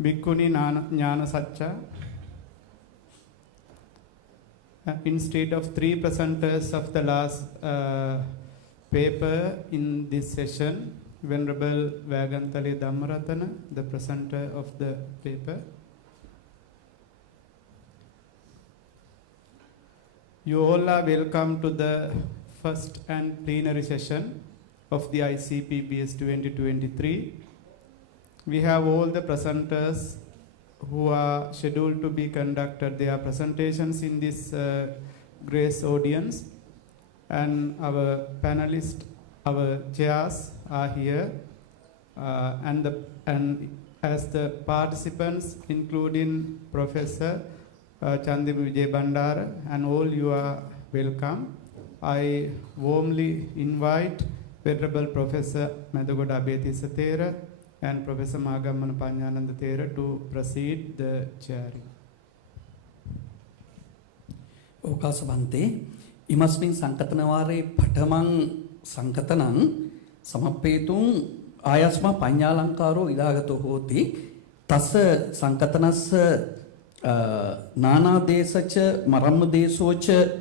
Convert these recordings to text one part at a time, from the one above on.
Bhikkhuni Jnana Satcha. Instead of 3 presenters of the last paper in this session, Venerable Vagantali Dhammaratana, the presenter of the paper. You all are welcome to the first and plenary session of the ICPBS 2023. We have all the presenters who are scheduled to be conducted their presentations in this grace audience, and our panelists, our chairs are here, and as the participants, including Professor Chandimu Vijay Bandara, and all you are welcome. I warmly invite Venerable Professor Medagoda Abethisa Thera and Professor Magamana Panyananda Thera to proceed the chairing. Okasabante, imasmin Sankatanavare Patamang Sankatanang, Samapetung Ayasma Panyalankaro Idagato Hoti, Tasa Sankatanas Nana Desacha, Maram Desocha,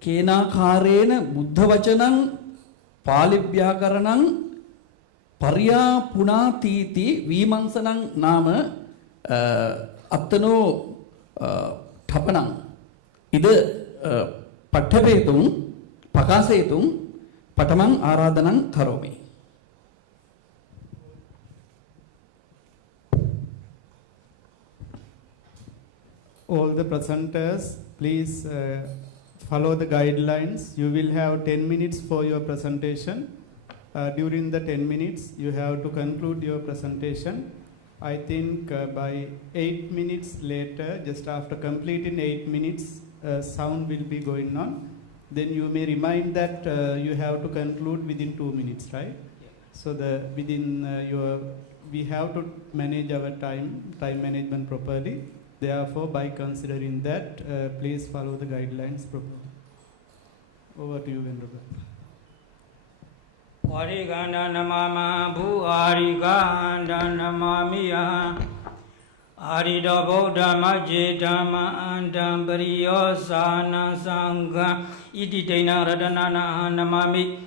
Kena Karena, Buddhavajanang, Pali Vyakaranang, Parya Punatiti, Vimansanang Nama, Attano Tapanang. Either Patavetum, Pakasetum, Patamang Aradanang Karomi. All the presenters, please follow the guidelines. You will have 10 minutes for your presentation. During the 10 minutes, you have to conclude your presentation. I think by 8 minutes later, just after completing 8 minutes, sound will be going on. Then you may remind that you have to conclude within 2 minutes, right? Yeah. So we have to manage our time management properly. Therefore, by considering that, please follow the guidelines properly. Over to you, Venerable. Variganda namama bhu ariganda namamiya Arida Bodha Majidama Andam Bariyo Sana Sangha Iti Dena Radanana Namami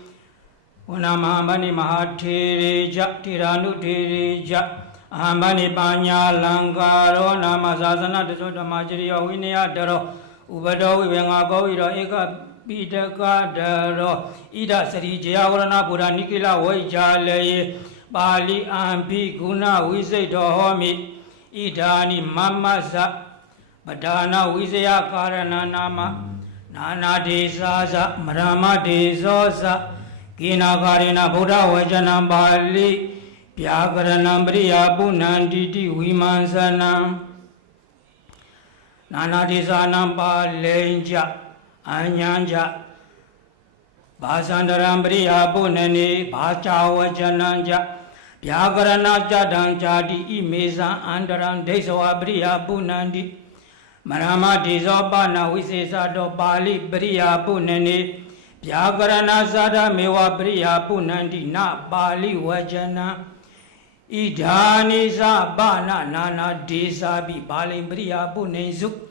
Unamamani Mahatirija Tiranu Tirija Amani Banya Langaro Namazazana Desoda Majiriya Winia Daro Ubado Vivengago Ira Eka Bidaka Daro Ida Sari Jayavarana Buddha Nikila Wajale Pali and Buddhist Wise Dohomi Idani Mamaza Badana Wizaya Karana Nama Nana Desaza Marama Desosa Kina Karina Buddha Vajana Bali Pyagaranambriya Bunanditi Vimansanam Nana Desanam Balenja Anyanja Basandarambriya Bunani Bachavajananja Pyagarana Jadang Jadi Imeza Andaran Desawa Briya Bunandi Marama Desabana Visesa do Bali Briya Bunani Pyagarana Zada Mewa Briya Bunandi Na Bali Wajana Idani Zabana Nana Desabi Bali Briya Bunezu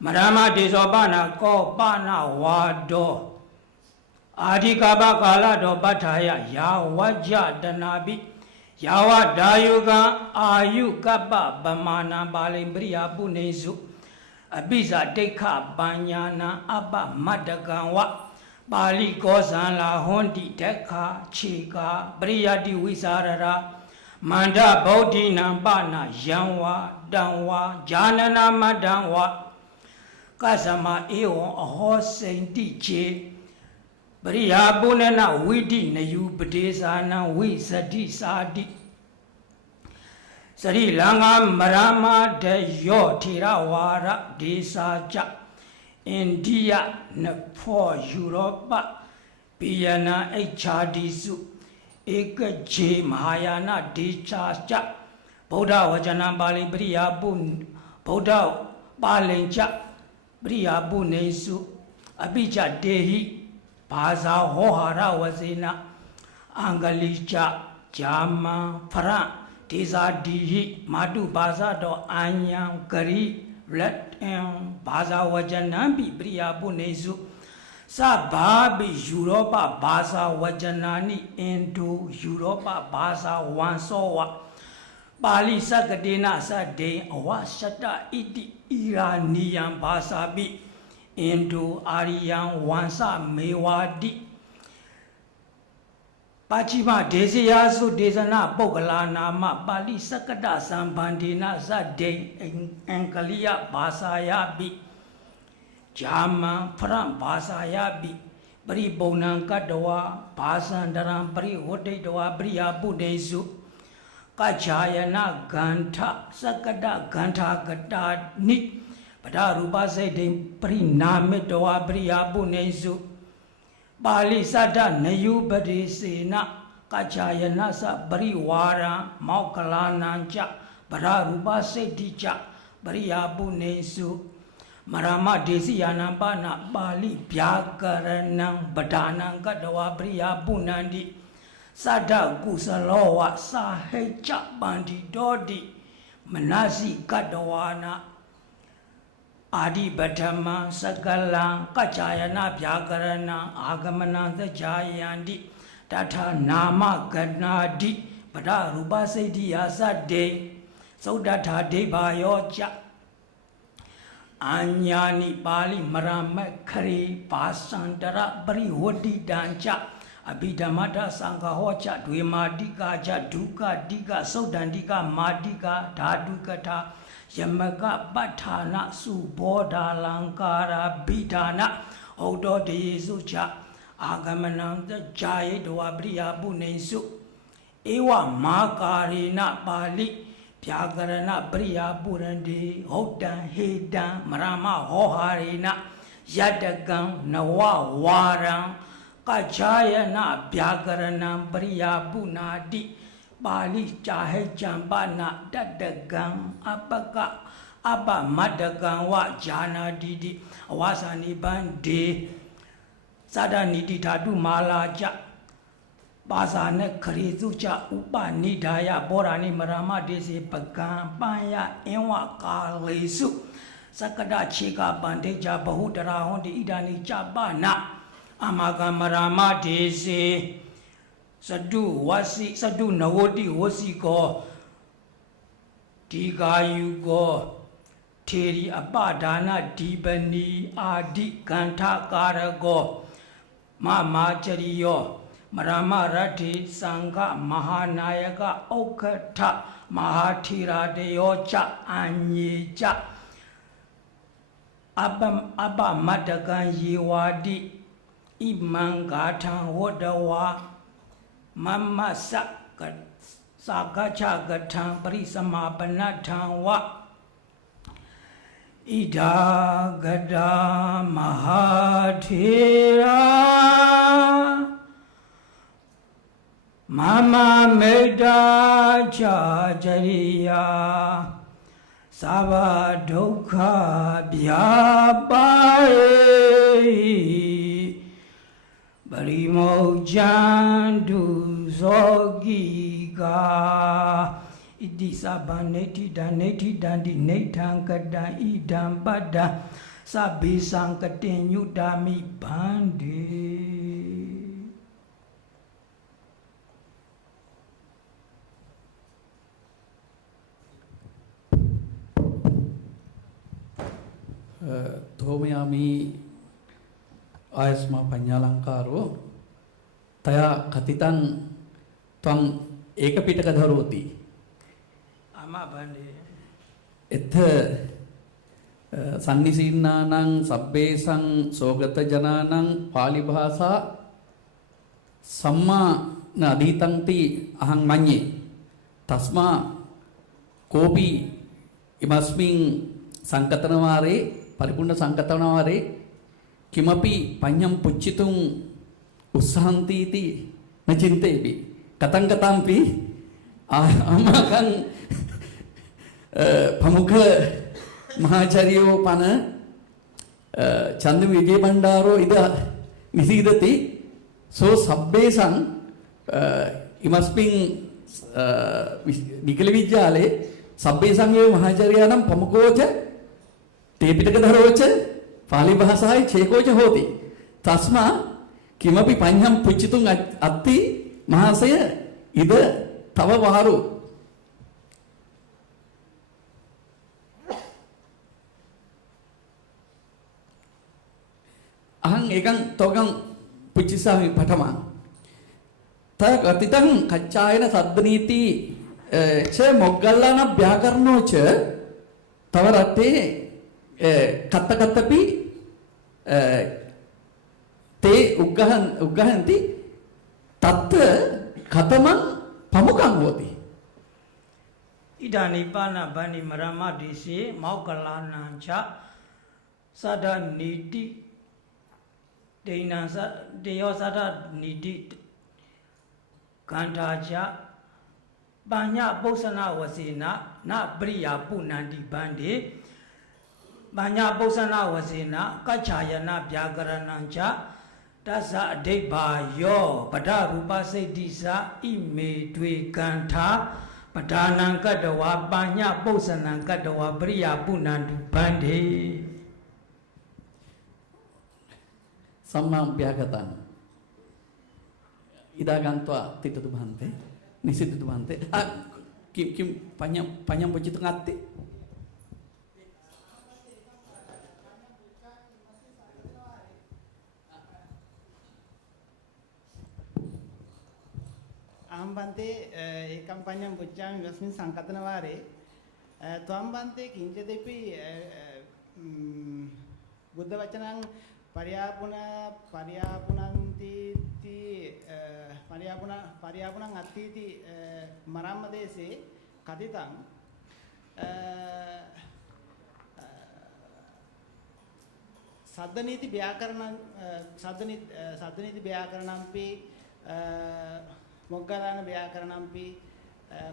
Marama Desabana Ko Bana Wado Adikaba Kala do Bataya Yawaja Danabi Yawa Dayuga Ayukaba Bamana Balimbriya Bunezu Abiza Deka Banyana Abba Madagawa Bali Gozanla Hondi Deka Chika Briyadi Wizarara Manda Bodina Bana Yanwa Danwa Janana Madanwa Kazama Eon Hosen DJ Briya Bunana Widi Nayu Badesana Wizadi Sadi Sari Langa Marama de Yo Tirawara Desaja India Nepal Europa Piana Echadisu Eka J Mahayana Dechaja Boda Wajana Bali Briya Bun Boda Balenja Briya Bunesu Abija Dehi Baza Hohara Wazina Angalicha Jama Fara Desa Dihi Madu Baza do Anyang Gari Red Baza Wajanambi Bria Bunezu Sababi Europa Baza Wajanani Indo Europa Baza Wansowa Pali Sakadena Sade Awashata Iti Iranian Basabi Indo Aryan Wansa Mewadi Pachima Desiasu Desana Bogala Nama Pali Sakada Sambandina Sade Enkalia Basayabi Jama Pram Basayabi Bri Bonanka Doa Basandaram Bri Hote Doa Bria Budezu Kachayana Ganta Sakada Ganta Gata Nit Pada Rupa Sede Bri Name Doa Bria Bunezu Bali Sada Nayu Badisina Kachayana Sa Bri Wara Maukalanancha Pada Rupa Sedicha Bria Bunezu Marama Desiana Bana Bali Byakaranang Badanang Kadawa Bria Bunandi Sada Gusalowa Sahecha Bandi Dodi Manasi Kadawana Adi Batama Sagala Kachayana Byakarana Agamana the Jayandi Tata Nama Ganadi Pada Ruba Sedi Asa De So Data De Bayocha Anyani Bali Marama Kari Pasandara Bari Hodi Dancha Abidamata Sangahocha Dwemadika Jaduka Dika Sodandika Madika Dadukata Yamaka Batana Suboda Lankara Bidana Odo de Yesucha Agamanam the Jay Duabria Bunesu Ewa Makarina Bali Piagarana Bria Burandi Hodan Hedan Marama Hoharina Yadagan Nawa Warang Kachayana Piagarana Bria Bunadi Bali Chahe Jambana Dadagang Apaka Abba Madagang Wa Jana Didi Wasani Bandi Sada Nidi Tadu Malaja Basane Krizucha Upa Nidaya Borani Marama Desi Pagan Paya Enwa Kalisu Sakada Chika Bandeja Bahudara Hondi Idani Chabana Amaga Marama Desi Sadu Wasi Sadu Nawodi Wasiko Tigayugo Teri Abadana Dibani Adi Kanta Karago Mama Chariyo Marama Rati Sangha Mahanayaka Okata Mahatira Deyocha Anyecha Abba Matakan Yiwadi Imangatan Wodawa Mama Sakacha Gatan Parisama Banatan Wa Ida Gada Mahatira Mama Meda Jajariya Sava Dukha Byabai Barimo Jandu Zogiga Idisa Baneti Daneti Dandi Netankada Idam Bada Sabi Sankaten Yudami Bandi Thomayami Ayasma Panyalankaro Taya Katitan Twang Ekapitaka Dharoti Ama Bandi Etha Sannisinanang Sabbesang Sogata Jananang Pali Bhasa Samma Naditangti Ahang Manye Tasma Kopi Imasming Sankatanamare Paripunda Sankatanamare Kimapi Panyam Puchitung Ussahantiti Nachintepi Katangatampi Amakan Pamukha Mahacharyo Pana Chandu Vijay Bandaro Ida Nisidati So Sabbesang Imasping නිකල විද්‍යාලේ සබ්බේ සංගේ මහාචාර්යානම් ප්‍රමුඛෝච තේ පිටකධරෝච පාලි භාෂායි චේකෝච හෝති. තස්මා කිමපි පඤ්ඤම් පුච්චිතුන් අත්ති මහාසය ඉද තව වාරු. අහං ඒකං තෝකං පුච්චිසාමි පඨමං තකතිතං කච්චායන සද්දනීති ච මොග්ගල්ලාන ව්‍යාකරණෝ ච තව රටේ කත්තකත්තපි තේ උග්ගහන්ති තත්ත කතමං පමුකං හෝති. ඉදානි පාන බණි මරමදිසි මොග්ගල්ලානං ච සදා නීති දේනස දේයසද නීති Kantaja Banya Bosana Wasina, na Bria Punandi Bandi Banya Bosana Wasina, Kachayana Byagarananja, Dasa Deba Yo, Padaruba Sedisa, Ime Dwe Kanta, Padananga Dawa, Banya Bosananga Dawa, Bria Punandi Bandi Sama Byagatan. Idagantwa tito tubante nisit tubante kim panjang puji tu ngati Ambante ekam panjang pucang gasmin sangkatana ware to ambante kinje depi buddha vacanang පරියාපුනන්ති පරියාපුනං අත්තිති මරම්ම දේශේ කතිතං සද්දනීති ව්‍යාකරණම්පි Moggallana ව්‍යාකරණම්පි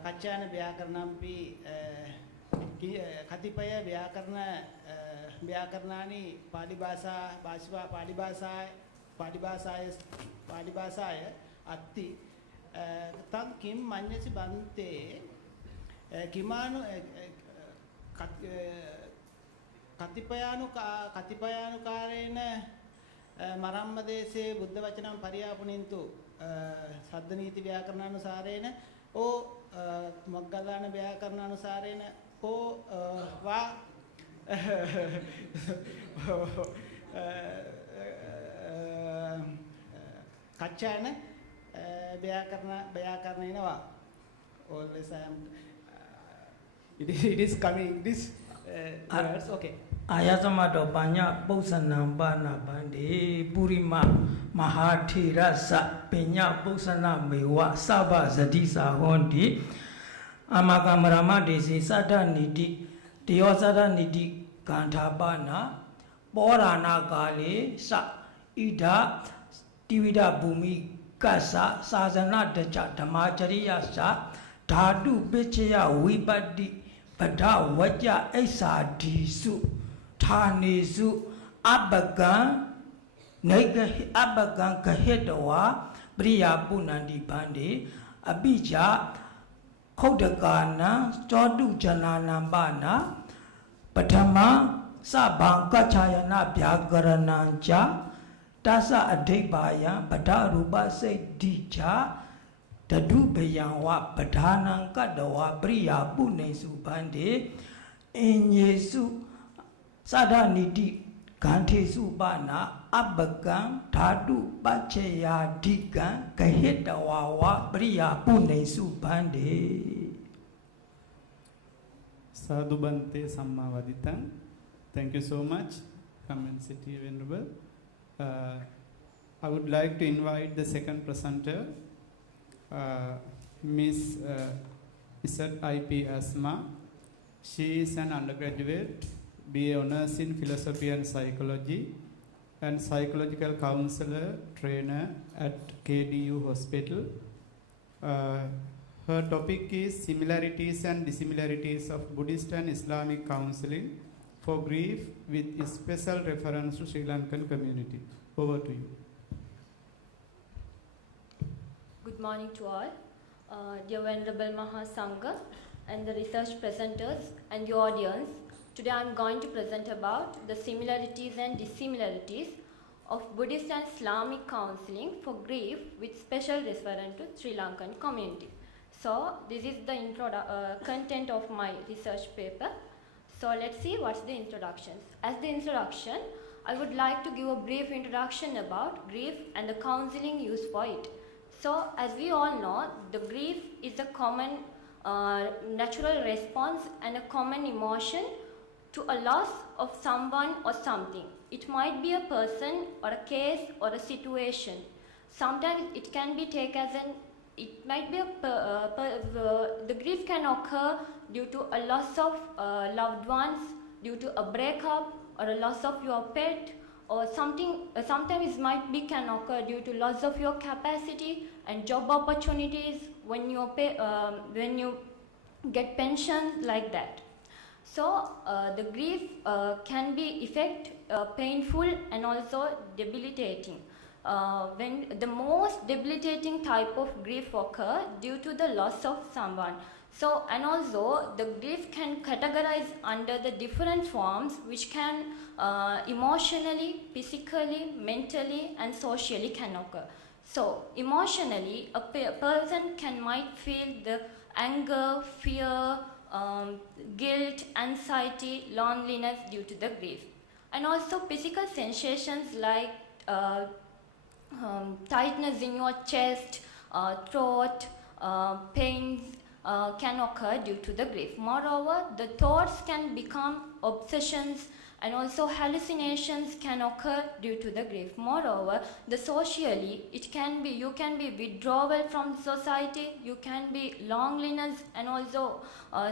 Kaccayana ව්‍යාකරණම්පි කතිපය ව්‍යාකරණානි Pali භාෂාය අත්ති තං කිම් මඤ්ඤසි බන්තේ කිමානු කතිපයානුකාරේන මරම්ම දේශේ බුද්ධ වචනම් පරියාපුනින්තු සද්ද නීති ව්‍යාකරණානුසාරේන ඕ මොග්ගල්ලාන ව්‍යාකරණානුසාරේන ඕ වා Kaccayana ව්‍යාකරණේනවා always I am it is coming this words okay Ayasamato Panya Bosana Bana Bandi Purima Mahathirasa Penya Bosana Mewa Saba Zadisa Hondi Amakamarama Desi Sada Nidi Diosada Nidi Kantabana Borana Kali Sa Ida Tivida Bumi Kasa Sazana Dacha Dhamachariya Sa Dhadu Bichaya Vipadi Pada Vaja Esa Disu Thanisu Abagan Kahetawa Priya Punandi Bandi Abija Kodakana Chodu Jananambana Patama Sabang Kachayana Byagarananja Tasa Adebaya Padaruba Sedija Tadu Bayanwa Padanan Kadawa Priya Punesu Bandi Inyesu Sadanidi Gantesu Bana Abagan Tadu Bachaya Digan Kahetawa Priya Punesu Bandi Sadhu Bante Sammavaditan. Thank you so much. Come and sit here, Venerable. I would like to invite the second presenter, Miss ICPBS Asma. She is an undergraduate, BA Honours in Philosophy and Psychology, and Psychological Counselor Trainer at KDU Hospital. Her topic is Similarities and Dissimilarities of Buddhist and Islamic Counseling for Grief, with special reference to Sri Lankan community. Over to you. Good morning to all. dear Venerable Mahasangha, and the research presenters and the audience. Today I am going to present about the similarities and dissimilarities of Buddhist and Islamic counseling for grief with special reference to Sri Lankan community. So this is the content of my research paper. So let's see what's the introduction. As the introduction, I would like to give a brief introduction about grief and the counseling used for it. So as we all know, the grief is a common natural response and a common emotion to a loss of someone or something. It might be a person or a case or a situation. Sometimes it can be taken as it might be the grief can occur due to a loss of loved ones, due to a breakup or a loss of your pet, or something. Sometimes it might be can occur due to loss of your capacity and job opportunities when you get pension, like that. So the grief can be painful and also debilitating. When the most debilitating type of grief occur due to the loss of someone. So, and also the grief can categorize under the different forms which can emotionally, physically, mentally and socially can occur. So emotionally, a person might feel the anger, fear, guilt, anxiety, loneliness due to the grief. And also physical sensations like tightness in your chest, throat, pains can occur due to the grief. Moreover, the thoughts can become obsessions and also hallucinations can occur due to the grief. Moreover, the socially, you can be withdrawal from society, you can be loneliness, and also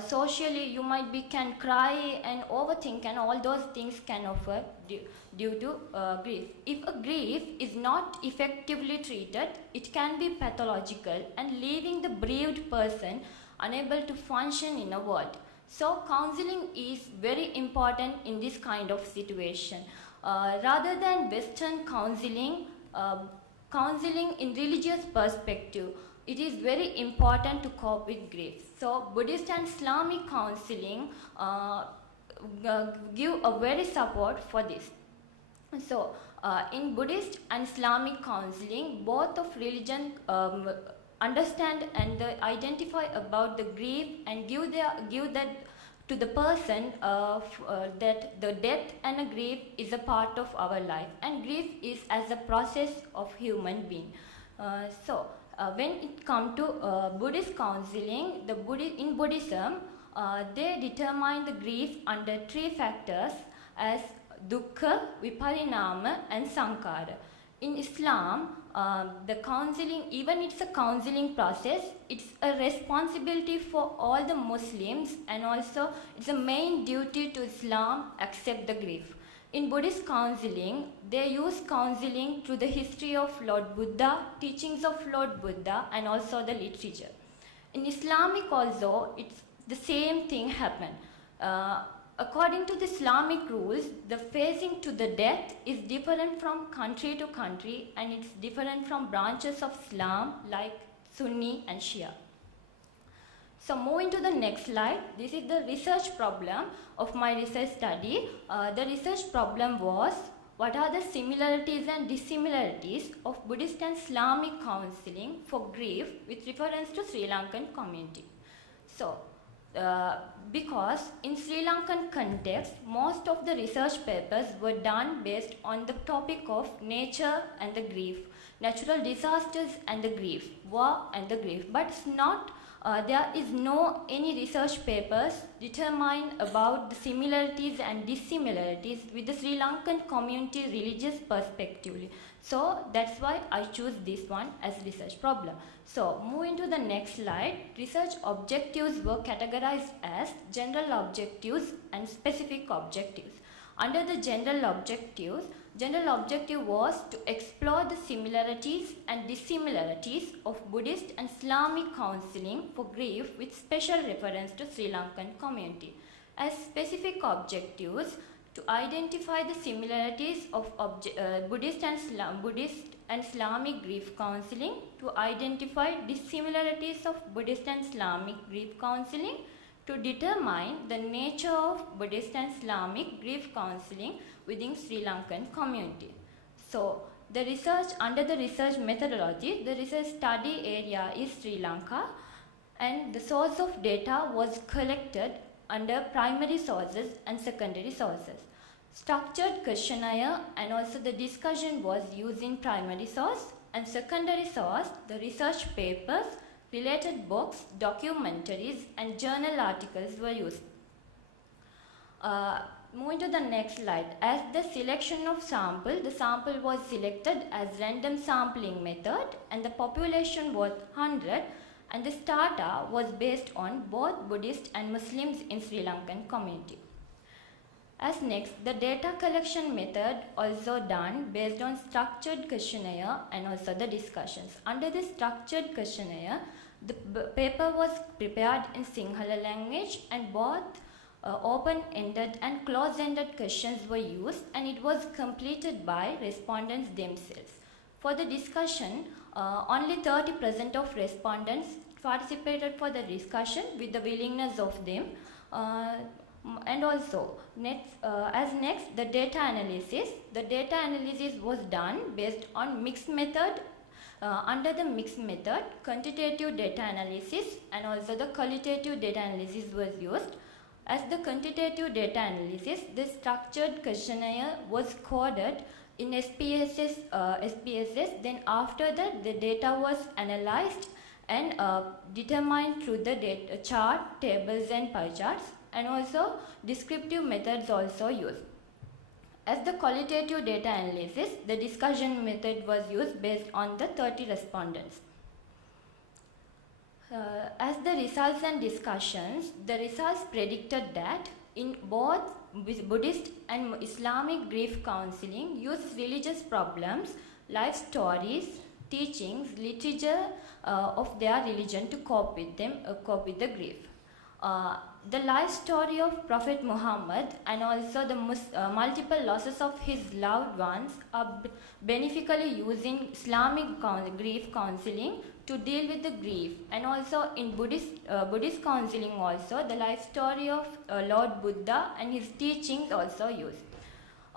socially you can cry and overthink, and all those things can occur due to grief. If a grief is not effectively treated, it can be pathological and leaving the bereaved person unable to function in a world. So counseling is very important in this kind of situation. Rather than Western counseling, counseling in religious perspective, it is very important to cope with grief. So Buddhist and Islamic counseling give a very support for this. So in Buddhist and Islamic counseling, both of religion understand and identify about the grief and give that to the person that the death and a grief is a part of our life, and grief is as a process of human being. When it comes to Buddhist counseling, in Buddhism, they determine the grief under 3 factors as dukkha, viparinama and sankhara. In Islam, the counseling, even it's a counseling process, it's a responsibility for all the Muslims, and also it's a main duty to Islam accept the grief. In Buddhist counseling, they use counseling through the history of Lord Buddha, teachings of Lord Buddha, and also the literature. In Islamic also, it's the same thing happened. According to the Islamic rules, the facing to the death is different from country to country, and it's different from branches of Islam like Sunni and Shia. So moving to the next slide, this is the research problem of my research study. The research problem was, what are the similarities and dissimilarities of Buddhist and Islamic counseling for grief with reference to Sri Lankan community. So, because in Sri Lankan context, most of the research papers were done based on the topic of nature and the grief, natural disasters and the grief, war and the grief, but it's not, there is no any research papers determine about the similarities and dissimilarities with the Sri Lankan community religious perspective. So that's why I choose this one as research problem. So moving to the next slide, research objectives were categorized as general objectives and specific objectives. Under the general objective was to explore the similarities and dissimilarities of Buddhist and Islamic counseling for grief with special reference to Sri Lankan community. As specific objectives, to identify the similarities of Buddhist and Islamic grief counseling, to identify dissimilarities of Buddhist and Islamic grief counseling, to determine the nature of Buddhist and Islamic grief counseling within Sri Lankan community. So, the research, under the research methodology, the research study area is Sri Lanka, and the source of data was collected under primary sources and secondary sources. Structured questionnaire and also the discussion was used in primary source, and secondary source, the research papers, related books, documentaries and journal articles were used. Moving to the next slide. As the selection of sample, the sample was selected as random sampling method, and the population was 100, and the data was based on both Buddhist and Muslims in Sri Lankan community. As next, the data collection method also done based on structured questionnaire and also the discussions. Under the structured questionnaire, the paper was prepared in Sinhala language, and both open-ended and closed-ended questions were used, and it was completed by respondents themselves. For the discussion, only 30% of respondents participated for the discussion with the willingness of them. And also, as next, the data analysis. The data analysis was done based on mixed method. Under the mixed method, quantitative data analysis and also the qualitative data analysis was used. As the quantitative data analysis, the structured questionnaire was coded in SPSS, then after that the data was analyzed and determined through the data chart, tables and pie charts, and also descriptive methods also used. As the qualitative data analysis, the discussion method was used based on the 30 respondents. As the results and discussions, the results predicted that in both Buddhist and Islamic grief counseling uses religious problems, life stories, teachings, literature of their religion to cope with them, cope with the grief. The life story of Prophet Muhammad and also the multiple losses of his loved ones are beneficially used in Islamic grief counseling to deal with the grief, and also in Buddhist counseling also the life story of Lord Buddha and his teachings also used.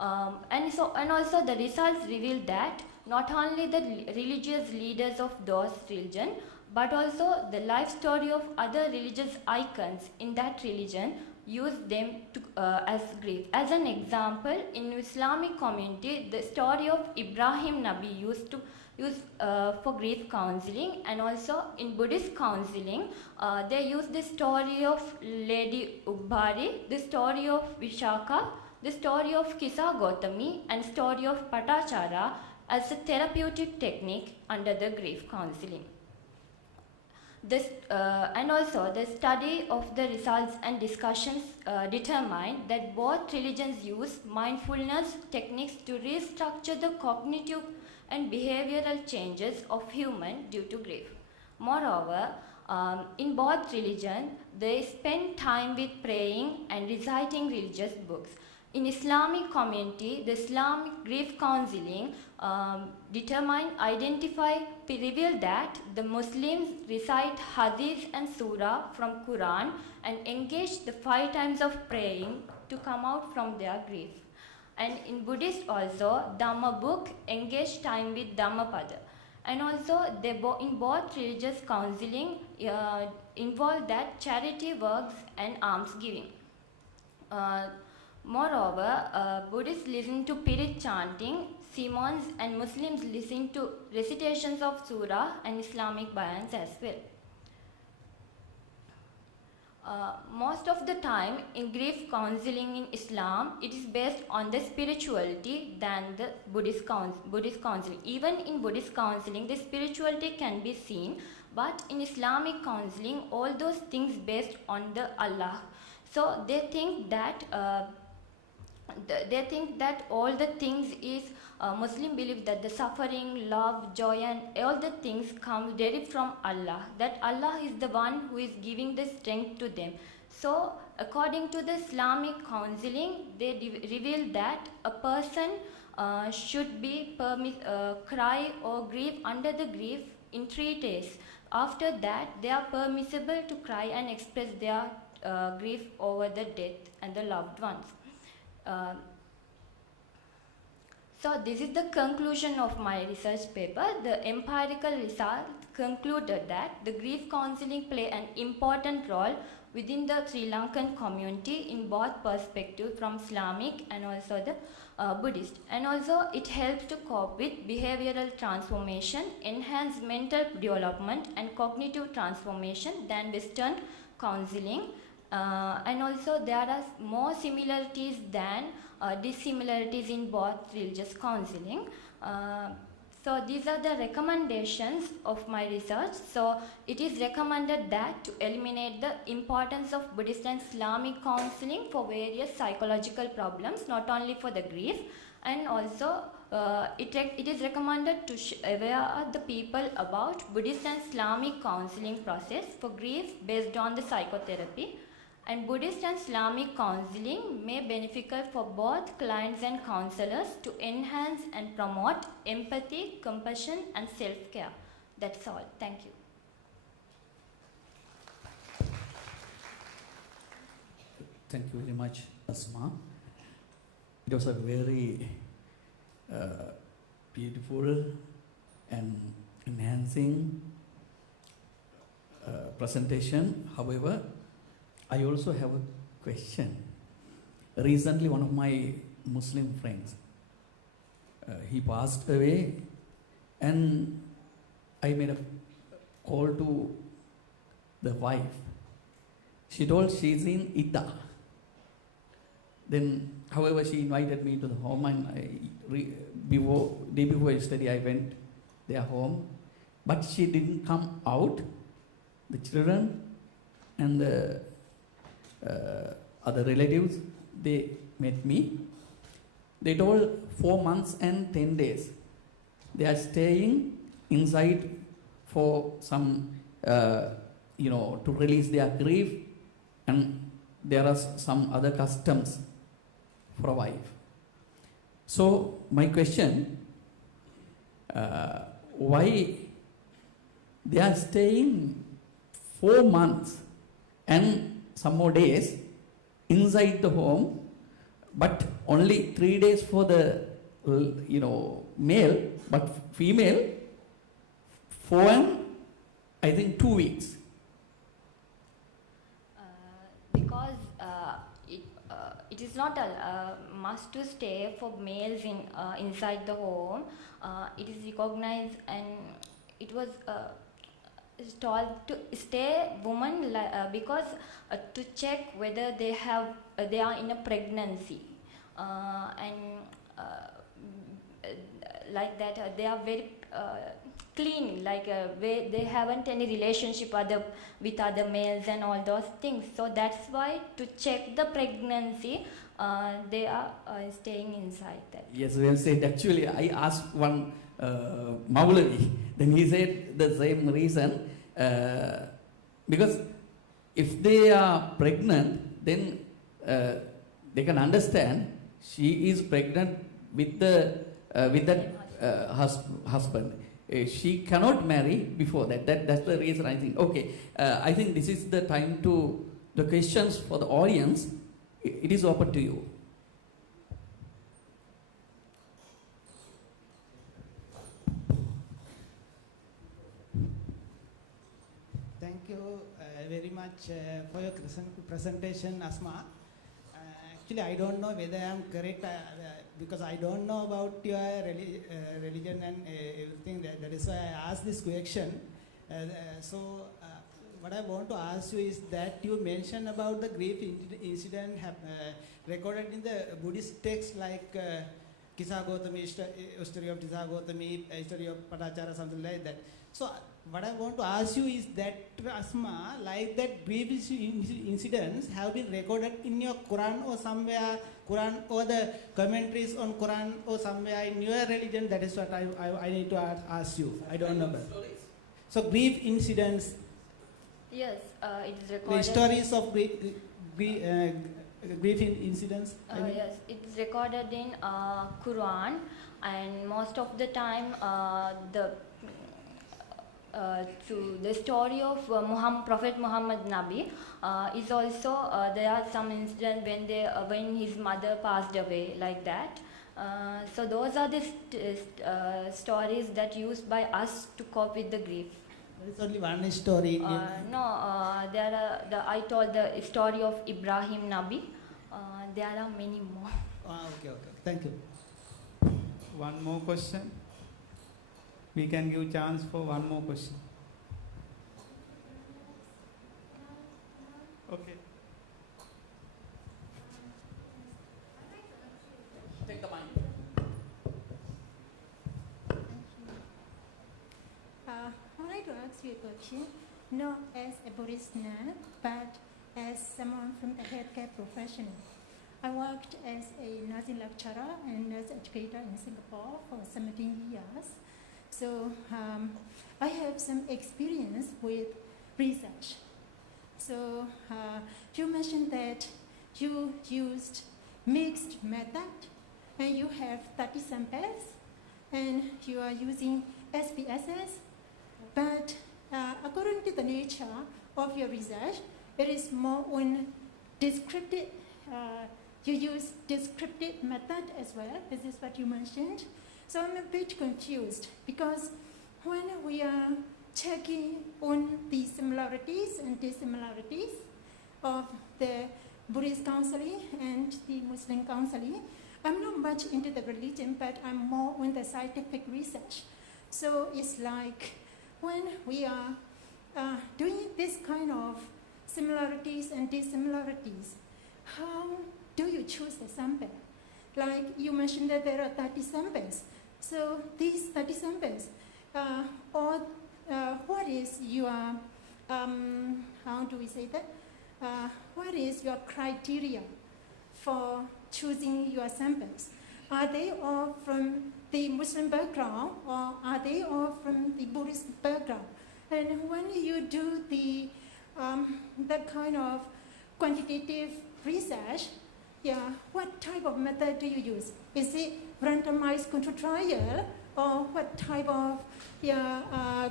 And also the results reveal that not only the religious leaders of those religion, but also the life story of other religious icons in that religion use them to, as grief. As an example, in Islamic community, the story of Ibrahim Nabi used to use for grief counseling, and also in Buddhist counseling, they use the story of Lady Ubbari, the story of Vishaka, the story of Kisa Gautami, and story of Patachara as a therapeutic technique under the grief counseling. And also the study of the results and discussions determined that both religions use mindfulness techniques to restructure the cognitive and behavioral changes of human due to grief. Moreover, in both religions, they spend time with praying and reciting religious books. In Islamic community, the Islamic grief counseling reveal that the Muslims recite hadith and surah from Quran and engage the 5 times of praying to come out from their grief. And in Buddhist also, Dhamma book engage time with Dhammapada. And also, in both religious counseling involve that charity works and alms giving. Moreover, Buddhists listen to Pirit chanting, Simons and Muslims listen to recitations of surah and Islamic bayans as well. Most of the time in grief counseling in Islam, it is based on the spirituality than the Buddhist counseling. Even in Buddhist counseling, the spirituality can be seen, but in Islamic counseling, all those things based on the Allah. So they think that all the things is Muslim believe that the suffering, love, joy and all the things come derived from Allah, that Allah is the one who is giving the strength to them. So, according to the Islamic counseling, they reveal that a person should be cry or grieve under the grief in 3 days. After that, they are permissible to cry and express their grief over the death and the loved ones. So this is the conclusion of my research paper. The empirical results concluded that the grief counseling play an important role within the Sri Lankan community in both perspectives, from Islamic and also the Buddhist. And also it helps to cope with behavioral transformation, enhance mental development and cognitive transformation than Western counseling. And also there are more similarities than dissimilarities in both religious counseling. So these are the recommendations of my research. So it is recommended that to eliminate the importance of Buddhist and Islamic counseling for various psychological problems, not only for the grief, and also it is recommended to aware the people about Buddhist and Islamic counseling process for grief based on the psychotherapy. And Buddhist and Islamic counseling may beneficial for both clients and counselors to enhance and promote empathy, compassion and self-care. That's all. Thank you. Thank you very much, Asma. It was a very beautiful and enhancing presentation. However, I also have a question. Recently, one of my Muslim friends, he passed away, and I made a call to the wife. She told she's in Ida. Then, however, she invited me to the home, and day before yesterday, I went their home, but she didn't come out. The children and the other relatives, they met me. They told 4 months and 10 days. They are staying inside for some, to release their grief, and there are some other customs for a wife. So my question, why they are staying 4 months and some more days inside the home, but only 3 days for the male, but female 4 and I think 2 weeks. Because it is not a must to stay for males inside the home. It is recognized, and it was told to stay women because to check whether they are in a pregnancy, and like that they are very clean, like they haven't any relationship with other males and all those things. So that's why to check the pregnancy they are staying inside that. Yes, well said. Actually, I asked one Maulavi, then he said the same reason, because if they are pregnant, then they can understand she is pregnant with that husband. She cannot marry before that. That's the reason I think. Okay, I think this is the time to the questions for the audience. It is open to you. Thank you very much for your presentation, Asma. Actually, I don't know whether I am correct because I don't know about your religion and everything. That is why I asked this question. What I want to ask you is that you mentioned about the grief incident recorded in the Buddhist texts like Kisa Gautami, history of Kisa Gautami, history of Patachara, something like that. So what I want to ask you is that, Asma, like that grief incidents have been recorded in your Quran or somewhere, Quran or the commentaries on Quran or somewhere in your religion. That is what I need to ask you. I don't know. So grief incidents. Yes, it is The recorded. stories of grief incidents. I mean. Yes, it's recorded in Quran, and most of the time to the story of Prophet Muhammad Nabi is also there are some incidents when his mother passed away, like that. So those are the stories that used by us to cope with the grief. There is only one story. I told the story of Ibrahim Nabi. There are many more. Okay. Thank you. One more question. We can give chance for one more question. Okay. Take the mic. I'd like to ask you a question, not as a Buddhist nun, but as someone from the healthcare profession. I worked as a nursing lecturer and nurse educator in Singapore for 17 years. So I have some experience with research. So you mentioned that you used mixed method and you have 30 samples and you are using SPSS. But according to the nature of your research, it is more on descriptive, you use descriptive method as well. This is what you mentioned. So I'm a bit confused because when we are checking on the similarities and dissimilarities of the Buddhist counseling and the Muslim counseling, I'm not much into the religion, but I'm more on the scientific research. So it's like when we are doing this kind of similarities and dissimilarities, how do you choose the sample? Like you mentioned that there are 30 samples. So these 30 samples, what is your, how do we say that? What is your criteria for choosing your samples? Are they all from the Muslim background or are they all from the Buddhist background? And when you do the that kind of quantitative research, what type of method do you use? Is it randomized control trial or what type of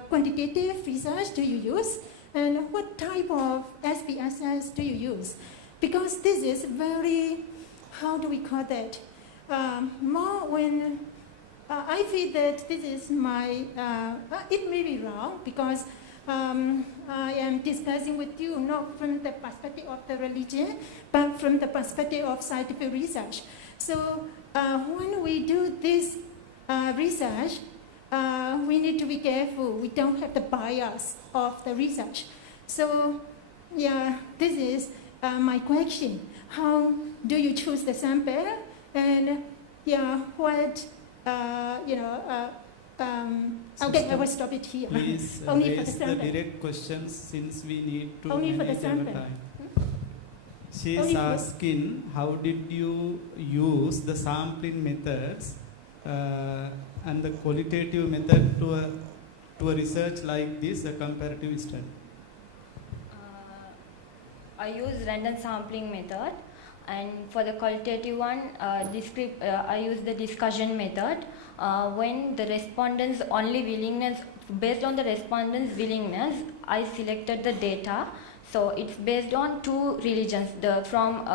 quantitative research do you use? And what type of SPSS do you use? Because this is very, how do we call that? More when I feel that this is my, it may be wrong because I am discussing with you not from the perspective of the religion, but from the perspective of scientific research. So when we do this research, we need to be careful. We don't have the bias of the research. So this is my question. How do you choose the sample? And what, okay, I will stop it here. Please Only for raise the the sample. direct questions since we need to Only for the manage our sample. time. She Only is for- asking, how did you use the sampling methods and the qualitative method to a research like this, a comparative study? I use random sampling method, and for the qualitative one, I use the discussion method. When the respondents' only willingness, based on the respondents' willingness, I selected the data. So it's based on two religions, from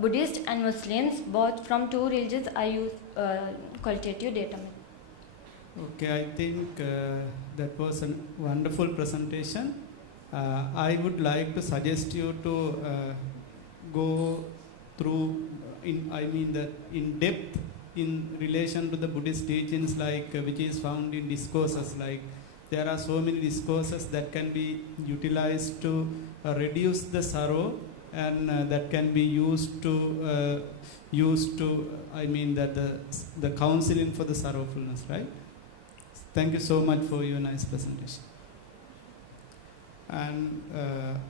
Buddhist and Muslims, both from two religions. I use qualitative data method. Okay, I think that was a wonderful presentation. I would like to suggest you to go through, in depth in relation to the Buddhist teachings, like which is found in discourses. Like there are so many discourses that can be utilized to reduce the sorrow, and that can be used to the counseling for the sorrowfulness, right? Thank you so much for your nice presentation. And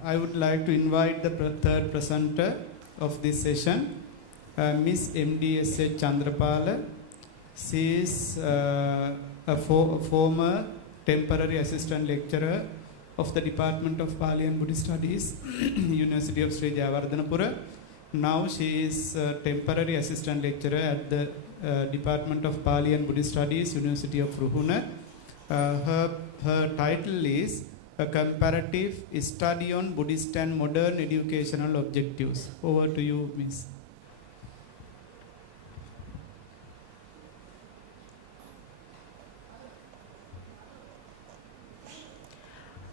I would like to invite the third presenter of this session, Miss M.D.S.H. Chandrapala. She is a former temporary assistant lecturer of the Department of Pali and Buddhist Studies, University of Sri Jayawardhanapura. Now she is a temporary assistant lecturer at the Department of Pali and Buddhist Studies, University of Ruhuna. Her title is A Comparative Study on Buddhist and Modern Educational Objectives. Over to you, Miss.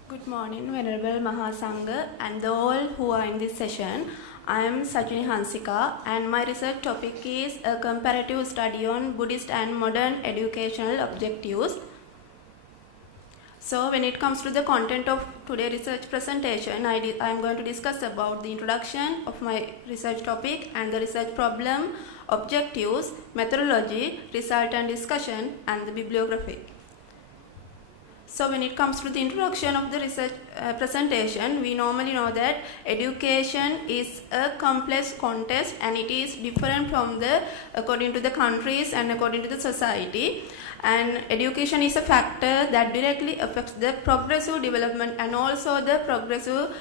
Good morning, Venerable Mahasangha and all who are in this session. I am Sajini Hansika and my research topic is a comparative study on Buddhist and modern educational objectives. So when it comes to the content of today's research presentation, I am going to discuss about the introduction of my research topic and the research problem, objectives, methodology, result and discussion, and the bibliography. So when it comes to the introduction of the research presentation, we normally know that education is a complex context and it is different from according to the countries and according to the society. And education is a factor that directly affects the progressive development and also the progressive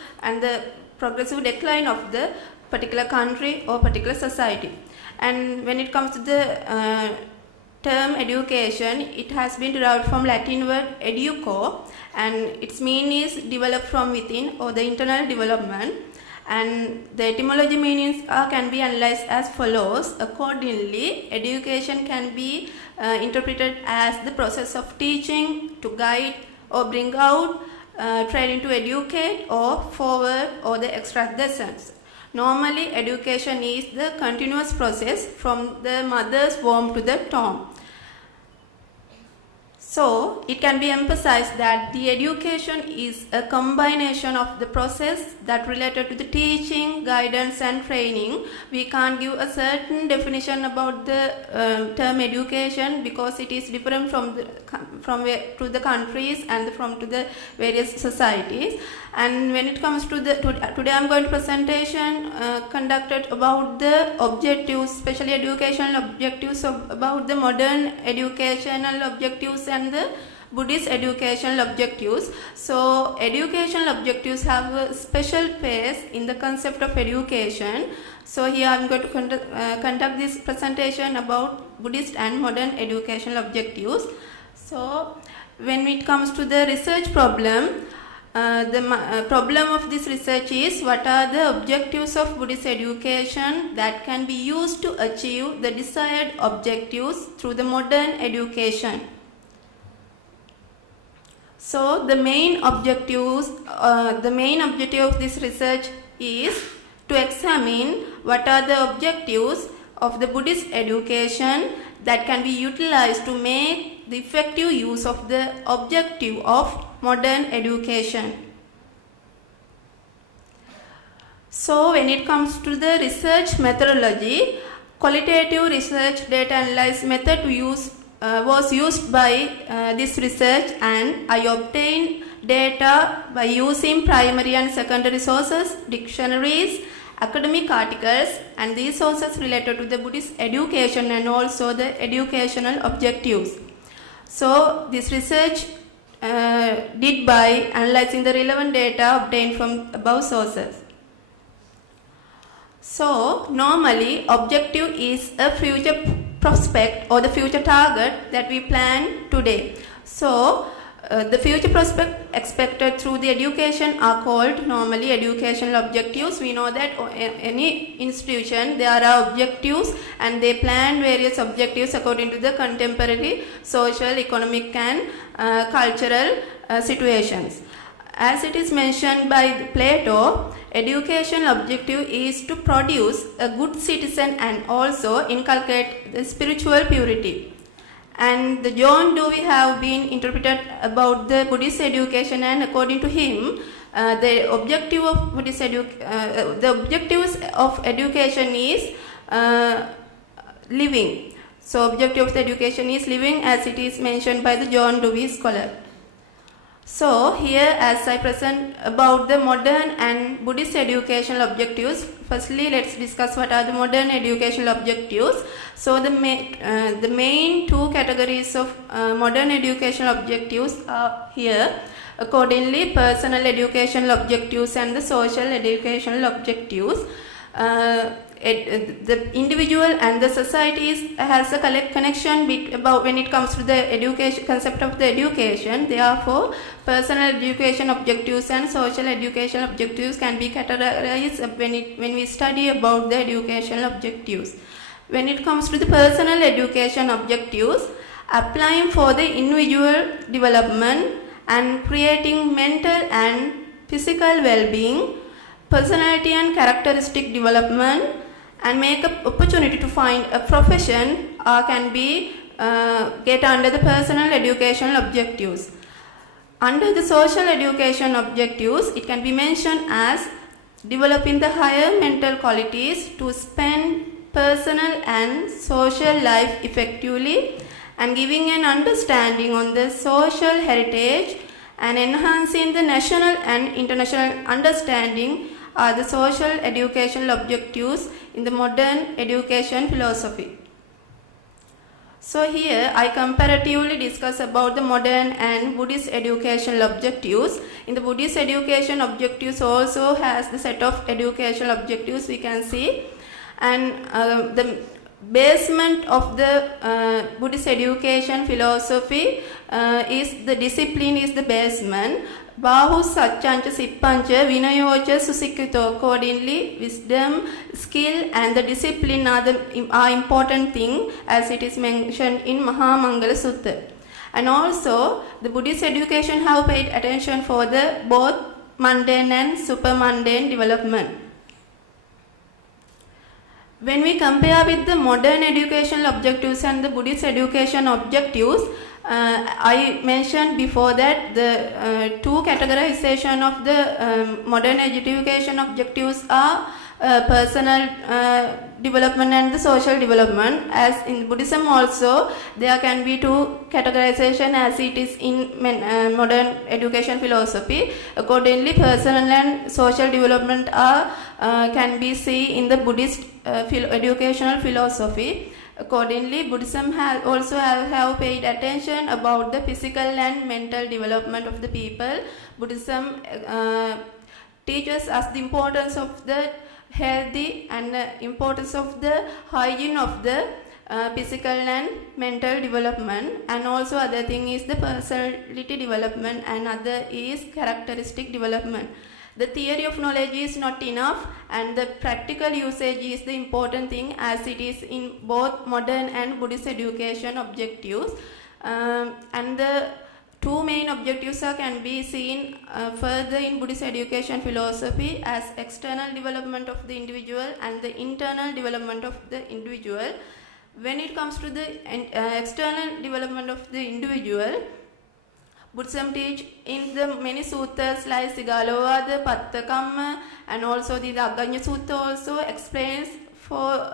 decline of the particular country or particular society. And when it comes to the term education, it has been derived from Latin word educo, and its meaning is develop from within or the internal development. And the etymology meanings can be analyzed as follows. Accordingly, education can be interpreted as the process of teaching to guide or bring out, training to educate or forward or the extract the sense. Normally, education is the continuous process from the mother's womb to the tomb. So, it can be emphasized that the education is a combination of the process that related to the teaching, guidance and training. We can't give a certain definition about the term education because it is different from to the countries and from to the various societies. And when it comes to today I'm going to presentation conducted about the objectives, especially educational objectives about the modern educational objectives and the Buddhist educational objectives. So educational objectives have a special place in the concept of education. So here I am going to conduct this presentation about Buddhist and modern educational objectives. So when it comes to the research problem, the problem of this research is what are the objectives of Buddhist education that can be used to achieve the desired objectives through the modern education. So the main objective of this research is to examine what are the objectives of the Buddhist education that can be utilized to make the effective use of the objective of modern education. So when it comes to the research methodology, qualitative research data analysis method was used by this research, and I obtained data by using primary and secondary sources, dictionaries, academic articles, and these sources related to the Buddhist education and also the educational objectives. So this research did by analyzing the relevant data obtained from above sources. So normally objective is a future prospect or the future target that we plan today. So the future prospect expected through the education are called normally educational objectives. We know that any institution there are objectives and they plan various objectives according to the contemporary social, economic and cultural situations. As it is mentioned by Plato, educational objective is to produce a good citizen and also inculcate the spiritual purity. And the John Dewey have been interpreted about the Buddhist education, and according to him, the objectives of education is living. So objective of the education is living, as it is mentioned by the John Dewey scholar. So here as I present about the modern and Buddhist educational objectives, firstly let's discuss what are the modern educational objectives. So the main two categories of modern educational objectives are here. Accordingly, personal educational objectives and the social educational objectives. The individual and the society has a connection about when it comes to the education concept of the education. Therefore, personal education objectives and social education objectives can be categorized when we study about the educational objectives. When it comes to the personal education objectives, applying for the individual development and creating mental and physical well-being, personality and characteristic development, and make an opportunity to find a profession can be get under the personal educational objectives. Under the social education objectives, it can be mentioned as developing the higher mental qualities to spend personal and social life effectively, and giving an understanding on the social heritage and enhancing the national and international understanding are the social educational objectives in the modern education philosophy. So here I comparatively discuss about the modern and Buddhist educational objectives. In the Buddhist education objectives also has the set of educational objectives we can see, and the basement of the Buddhist education philosophy is the discipline is the basement. Bahu Satchancha Sippancha Vinayocha Susikito. Accordingly, wisdom, skill and the discipline are important thing as it is mentioned in Mahamangala Sutta. And also, the Buddhist education have paid attention for the both mundane and super mundane development. When we compare with the modern educational objectives and the Buddhist education objectives, I mentioned before that the two categorization of the modern education objectives are personal development and the social development. As in Buddhism also, there can be two categorization as it is in modern education philosophy. Accordingly, personal and social development are can be seen in the Buddhist educational philosophy. Accordingly, Buddhism has also have paid attention about the physical and mental development of the people. Buddhism teaches us the importance of the healthy and the importance of the hygiene of the physical and mental development, and also other thing is the personality development, and other is characteristic development. The theory of knowledge is not enough, and the practical usage is the important thing as it is in both modern and Buddhist education objectives. And the two main objectives can be seen further in Buddhist education philosophy as external development of the individual and the internal development of the individual. When it comes to the external development of the individual, Buddhism teach in the many suttas like Sigalovada, Pattakamma, and also the Aganya Sutta also explains for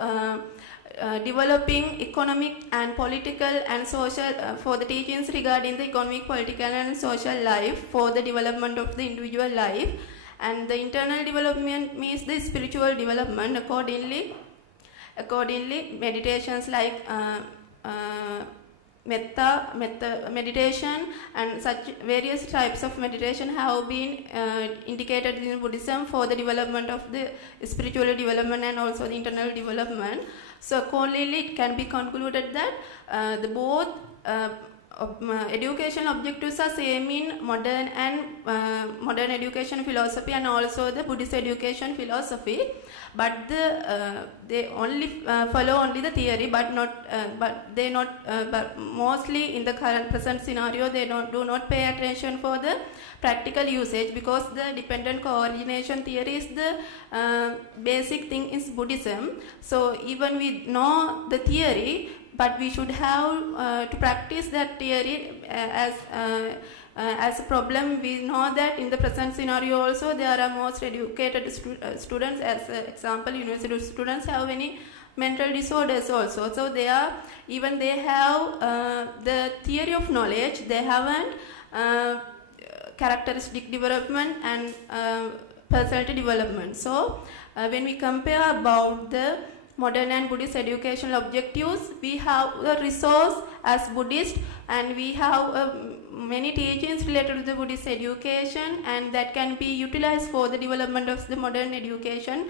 developing economic and political and social for the teachings regarding the economic, political and social life for the development of the individual life. And the internal development means the spiritual development. Accordingly, meditations like metta meditation and such various types of meditation have been indicated in Buddhism for the development of the spiritual development and also the internal development. So accordingly, it can be concluded that the both education objectives are same in modern and modern education philosophy and also the Buddhist education philosophy, but they only follow only the theory, but mostly in the current present scenario they do not pay attention for the practical usage, because the dependent coordination theory is the basic thing in Buddhism. So even we know the theory, but we should have to practice that theory as a problem. We know that in the present scenario also there are most educated students, as example university students have many mental disorders also. So they are, even they have the theory of knowledge, they haven't characteristic development and personality development. So when we compare about the modern and Buddhist educational objectives. We have a resource as Buddhist, and we have many teachings related to the Buddhist education, and that can be utilized for the development of the modern education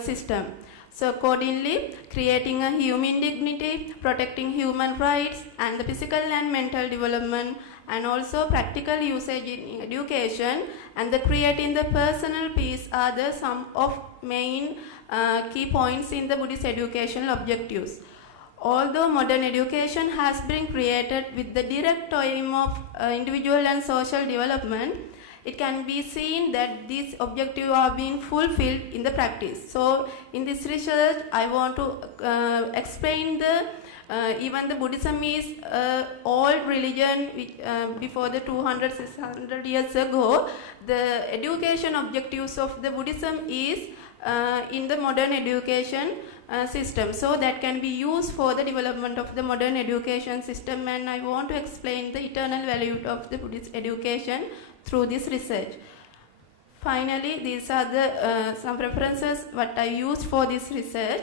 system. So accordingly, creating a human dignity, protecting human rights, and the physical and mental development, and also practical usage in education, and the creating the personal peace are the some of main key points in the Buddhist educational objectives. Although modern education has been created with the direct aim of individual and social development, it can be seen that these objectives are being fulfilled in the practice. So in this research, I want to explain the even the Buddhism is old religion which, before the 200-600 years ago. The education objectives of the Buddhism is in the modern education system. So that can be used for the development of the modern education system, and I want to explain the eternal value of the Buddhist education through this research. Finally, these are the some references what I used for this research,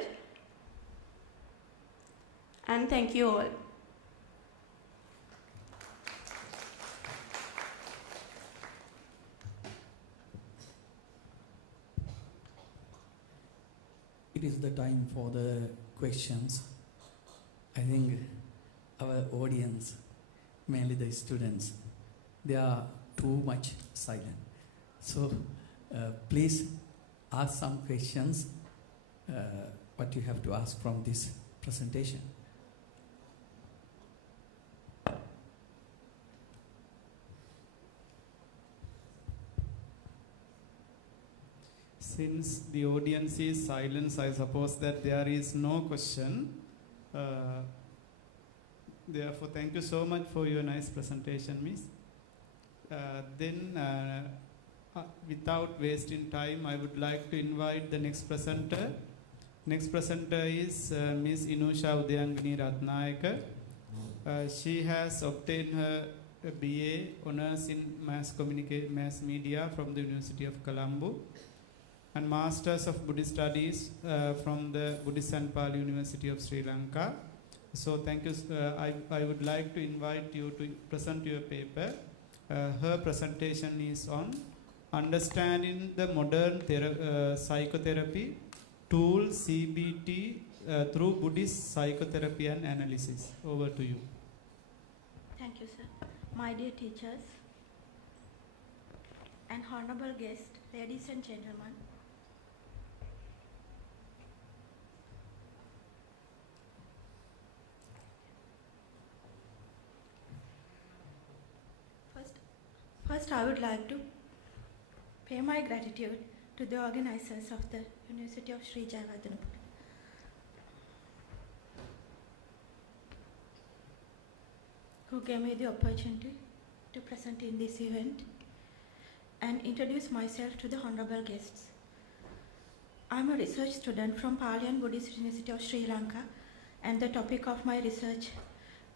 and thank you all. It is the time for the questions. I think our audience, mainly the students, they are too much silent. So please ask some questions, what you have to ask from this presentation. Since the audience is silent, I suppose that there is no question. Therefore, thank you so much for your nice presentation, Miss. Without wasting time, I would like to invite the next presenter. Next presenter is Miss Inusha Udayangini Ratnayaka. She has obtained her BA Honours in Mass Media from the University of Colombo, and Masters of Buddhist Studies from the Buddhist and Pali University of Sri Lanka. So thank you. I would like to invite you to present your paper. Her presentation is on understanding the modern psychotherapy tool CBT through Buddhist psychotherapy and analysis. Over to you. Thank you, sir. My dear teachers and honorable guests, ladies and gentlemen, First, I would like to pay my gratitude to the organizers of the University of Sri Jayawardhanapura, who gave me the opportunity to present in this event and introduce myself to the honorable guests. I am a research student from Pali and Buddhist University of Sri Lanka, and the topic of my research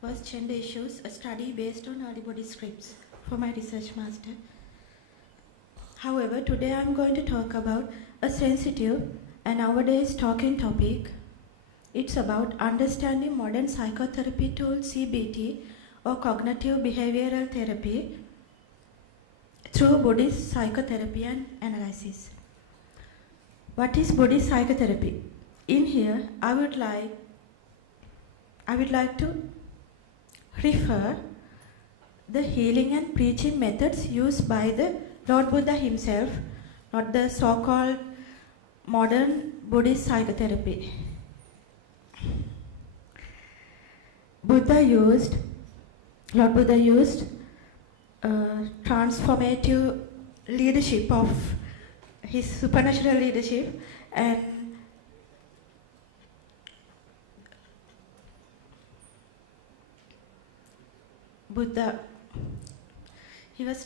was gender issues, a study based on early Buddhist scripts for my research master. However, today I am going to talk about a sensitive and nowadays talking topic. It's about understanding modern psychotherapy tool CBT, or cognitive behavioral therapy, through Buddhist psychotherapy and analysis. What is Buddhist psychotherapy? In here, I would like to refer the healing and preaching methods used by the Lord Buddha himself, not the so-called modern Buddhist psychotherapy. Lord Buddha used transformative leadership of his supernatural leadership, and Buddha, he was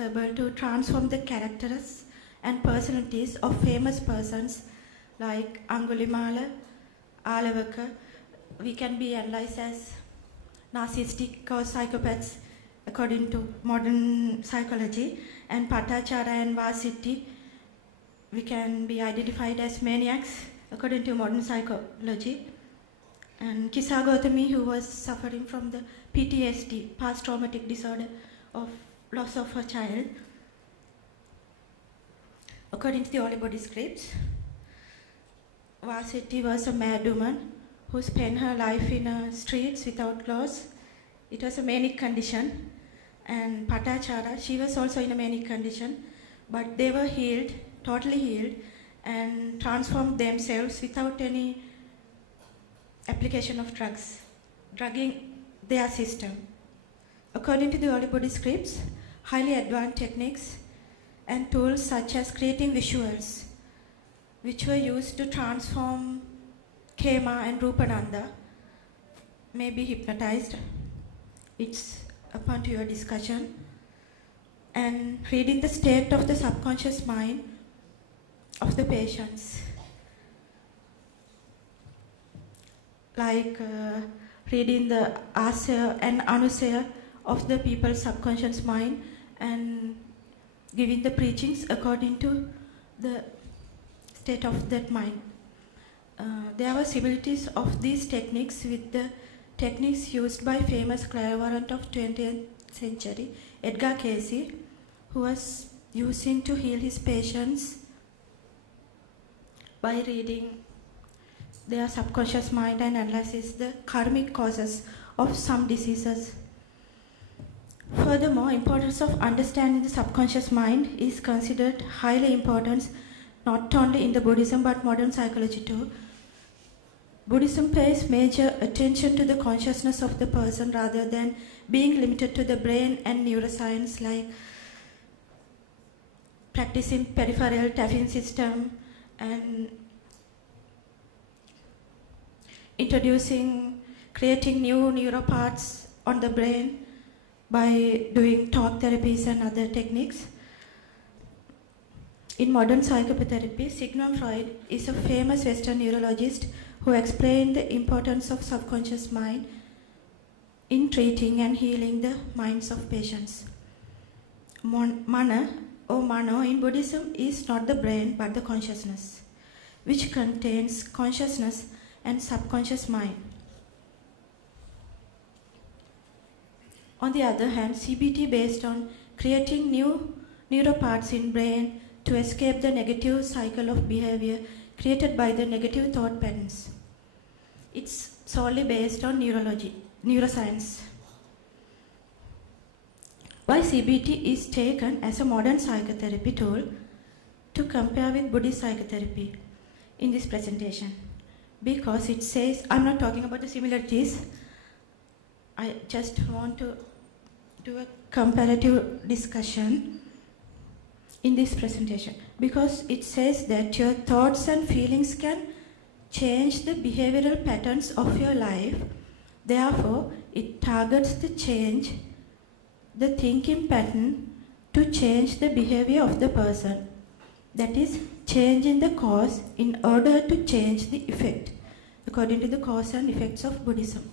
able to transform the characters and personalities of famous persons like Angulimala, Alavaka. We can be analyzed as narcissistic or psychopaths according to modern psychology, and Patachara and Vasiti, we can be identified as maniacs according to modern psychology. And Kisa Gautami, who was suffering from the PTSD, past traumatic disorder of loss of her child. According to the Holy Body scripts, Vaseti was a mad woman who spent her life in streets without clothes. It was a manic condition. And Patachara, she was also in a manic condition, but they were healed, totally healed, and transformed themselves without any application of drugs, drugging their system. According to the Holy Body scripts, highly advanced techniques and tools such as creating visuals, which were used to transform Kema and Rupananda, may be hypnotized. It's upon to your discussion. And reading the state of the subconscious mind of the patients. Like reading the Asaya and Anusaya of the people's subconscious mind and giving the preachings according to the state of that mind. There were similarities of these techniques with the techniques used by famous clairvoyant of 20th century, Edgar Cayce, who was using to heal his patients by reading their subconscious mind and analysis the karmic causes of some diseases. Furthermore, importance of understanding the subconscious mind is considered highly important not only in the Buddhism but modern psychology too. Buddhism pays major attention to the consciousness of the person rather than being limited to the brain and neuroscience, like practicing peripheral tapping system and creating new neuropaths on the brain by doing talk therapies and other techniques. In modern psychotherapy, Sigmund Freud is a famous Western neurologist who explained the importance of subconscious mind in treating and healing the minds of patients. Mana or Mano in Buddhism is not the brain but the consciousness, which contains consciousness and subconscious mind. On the other hand, CBT based on creating new neuropaths in brain to escape the negative cycle of behavior created by the negative thought patterns. It's solely based on neuroscience. Why CBT is taken as a modern psychotherapy tool to compare with Buddhist psychotherapy in this presentation? Because it says, I'm not talking about the similarities, I just want to do a comparative discussion in this presentation, because it says that your thoughts and feelings can change the behavioral patterns of your life. Therefore, it targets the change, the thinking pattern to change the behavior of the person. That is, changing the cause in order to change the effect, according to the cause and effects of Buddhism.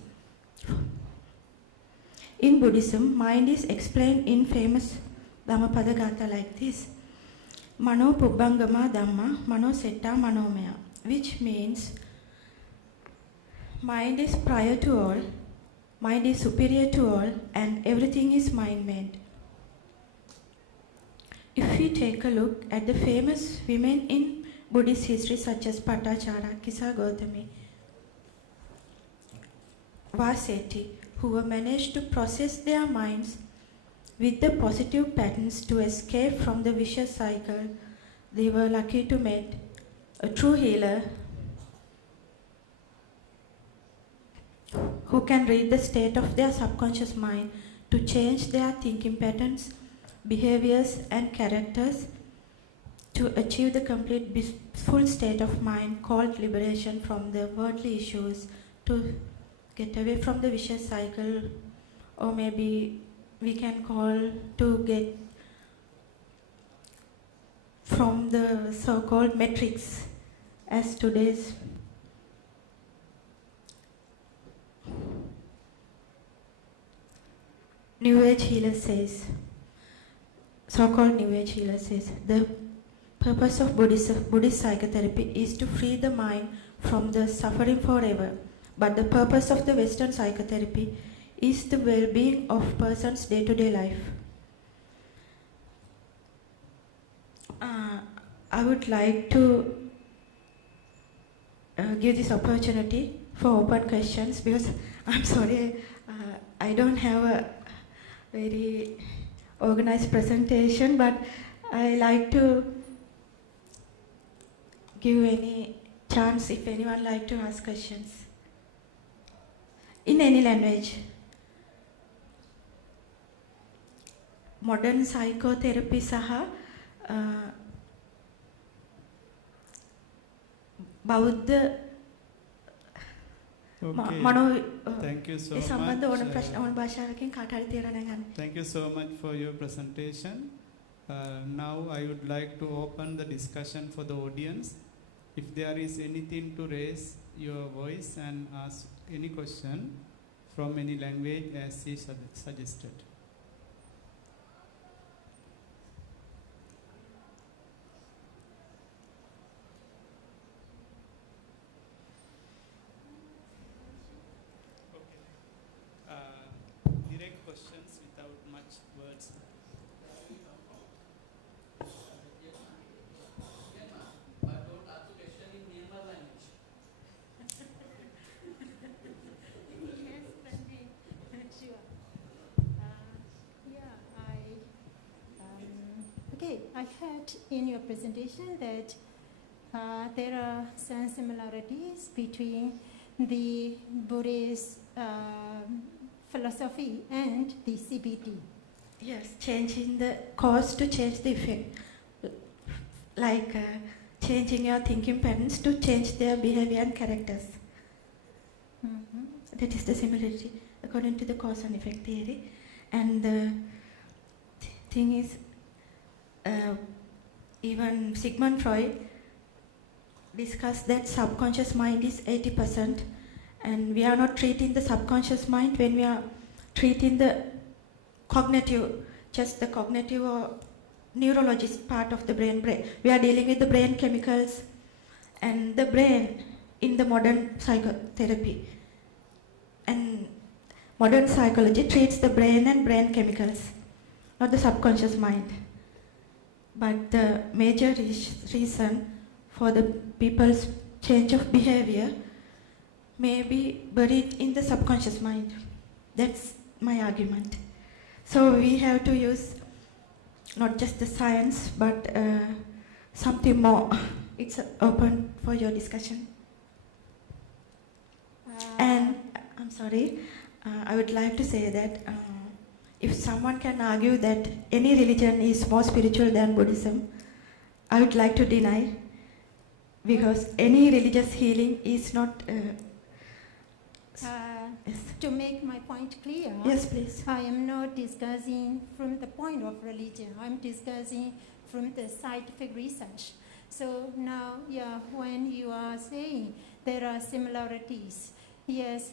In Buddhism, mind is explained in famous Dhammapada Gatha like this: Mano Pubbangama Dhamma, Mano Setta Manomaya, which means mind is prior to all, mind is superior to all, and everything is mind-made. If we take a look at the famous women in Buddhist history such as Patachara, Kisa Gautami, Vaseti, who were managed to process their minds with the positive patterns to escape from the vicious cycle, they were lucky to meet a true healer who can read the state of their subconscious mind to change their thinking patterns, behaviors and characters to achieve the complete full state of mind called liberation from the worldly issues, to get away from the vicious cycle, or maybe we can call to get from the so-called metrics, as today's New Age healer says, so-called New Age healer says, the purpose of Buddhist psychotherapy is to free the mind from the suffering forever. But the purpose of the Western psychotherapy is the well-being of person's day-to-day life. I would like to give this opportunity for open questions because I'm sorry, I don't have a very organized presentation, but I like to give any chance if anyone like to ask questions in any language. Modern psychotherapy saha Buddha Thank you so much. Thank you so much for your presentation. Now I would like to open the discussion for the audience. If there is anything to raise your voice and ask any question from any language as he suggested. Direct questions without much words. Okay, I heard in your presentation that there are some similarities between the Buddhist philosophy and the CBT. Yes, changing the cause to change the effect. Like changing your thinking patterns to change their behavior and characters. That is the similarity according to the cause and effect theory. And the thing is, even Sigmund Freud discussed that subconscious mind is 80%, and we are not treating the subconscious mind when we are treating the cognitive, just the cognitive or neurologist part of the brain. We are dealing with the brain chemicals and the brain in the modern psychotherapy. And modern psychology treats the brain and brain chemicals, not the subconscious mind. But the major reason for the people's change of behavior may be buried in the subconscious mind. That's my argument. So we have to use not just the science, but something more. It's open for your discussion. And I'm sorry, I would like to say that if someone can argue that any religion is more spiritual than Buddhism, I would like to deny, because any religious healing is not... Yes. To make my point clear, Yes, please. I am not discussing from the point of religion. I'm discussing from the scientific research. So now, when you are saying there are similarities, yes,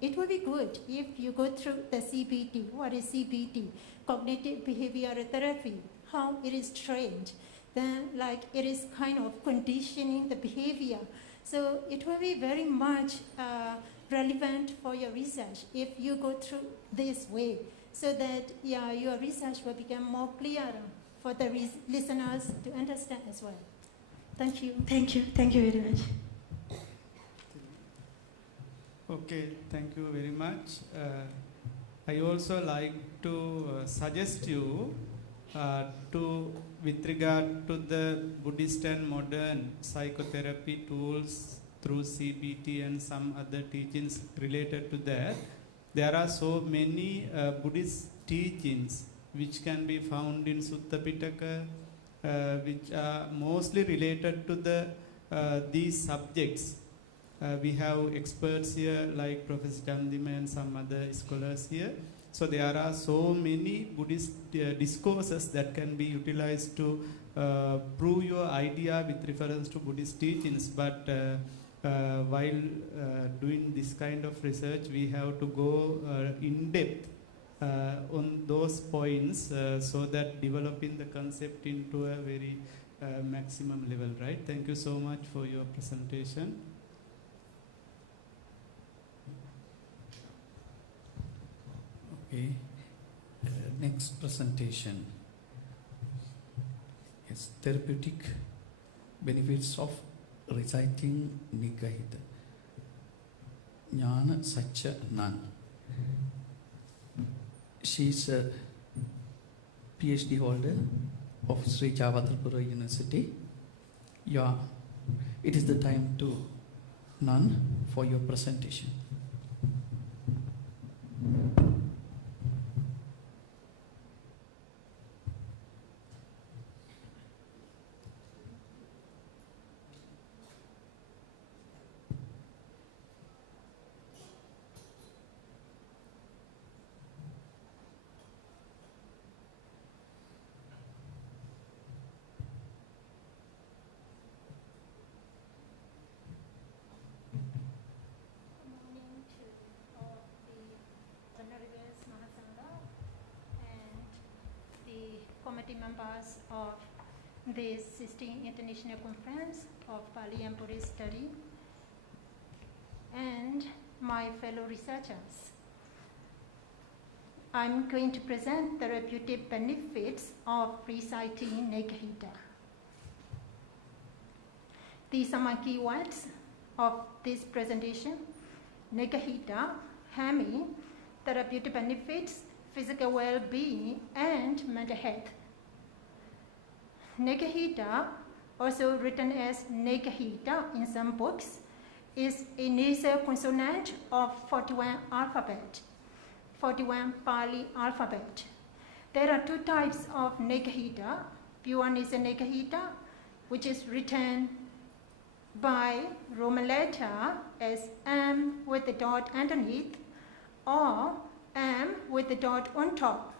it would be good if you go through the CBT. What is CBT? Cognitive behavioral therapy. How it is trained. Then, like, it is kind of conditioning the behavior. So it will be very much relevant for your research if you go through this way, so that your research will become more clear for the listeners to understand as well. Thank you. Thank you. Thank you very much. Okay, thank you very much. I also like to suggest you with regard to the Buddhist and modern psychotherapy tools through CBT and some other teachings related to that. There are so many Buddhist teachings which can be found in Sutta Pitaka, which are mostly related to these subjects. We have experts here like Professor Chandima and some other scholars here. So there are so many Buddhist discourses that can be utilized to prove your idea with reference to Buddhist teachings. But while doing this kind of research, we have to go in depth on those points so that developing the concept into a very maximum level, right? Thank you so much for your presentation. Okay, next presentation is therapeutic benefits of reciting Nikahita. Jnana Satya Nan. She is a PhD holder of Sri Javatarpura University. It is the time to Nan for your presentation. Committee members of this 16th International Conference of Pali and Buddhist Studies, and my fellow researchers. I'm going to present therapeutic benefits of reciting Nikahita. These are my keywords of this presentation: Nikahita, Hami, therapeutic benefits, physical well-being, and mental health. Nikahita, also written as Nikahita in some books, is a nasal consonant of 41 alphabet, 41 Pali alphabet. There are two types of Nikahita. Pure nasal Nikahita, which is written by Roman letter as M with the dot underneath, or M with the dot on top,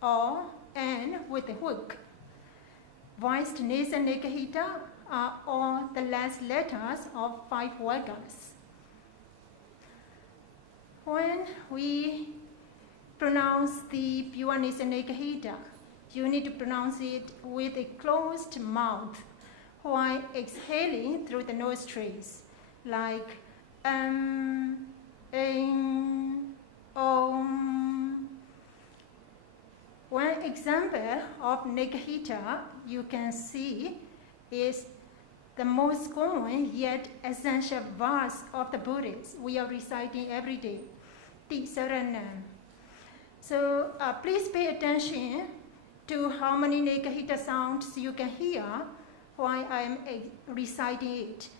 or N with the hook. Voiced nasal Nikahita are all the last letters of 5 Vargas. When we pronounce the pure nasal Nikahita, you need to pronounce it with a closed mouth while exhaling through the nostrils, like One example of Nikahita you can see is the most common yet essential verse of the Buddhists we are reciting every day, Ti Saranam. So please pay attention to how many Nikahita sounds you can hear while I am reciting it.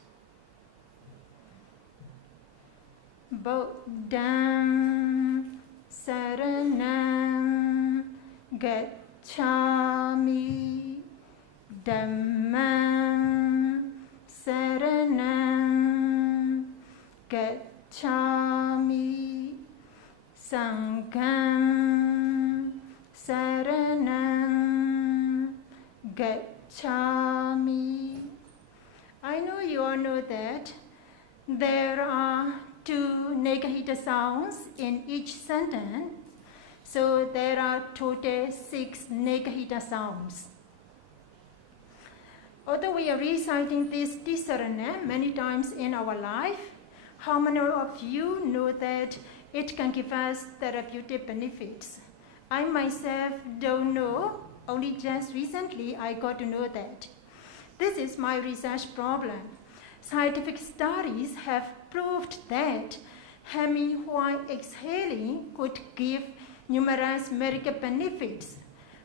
Bodham Saranam Gacchami, Dhammam Saranam Gacchami, Sangham Saranam Gacchami. I know you all know that there are 2 Nikahita sounds in each sentence, so there are total 6 Nikahita sounds. Although we are reciting this Tisarana many times in our life, how many of you know that it can give us therapeutic benefits? I myself don't know, only just recently I got to know that. This is my research problem. Scientific studies have proved that humming while exhaling could give numerous medical benefits.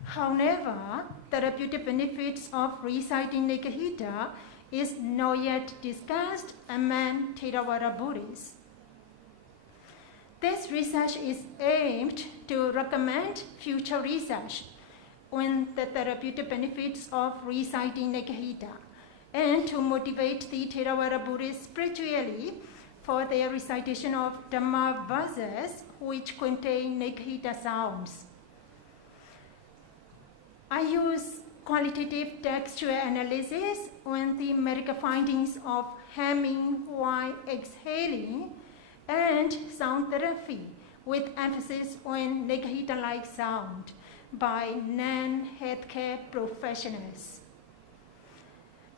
However, therapeutic benefits of reciting Nikahita is not yet discussed among Theravada Buddhists. This research is aimed to recommend future research on the therapeutic benefits of reciting Nikahita, and to motivate the Theravada Buddhists spiritually for their recitation of Dhamma verses which contain Nikahita sounds. I use qualitative textual analysis on the medical findings of humming while exhaling and sound therapy with emphasis on Nikahita-like sound by non-healthcare professionals.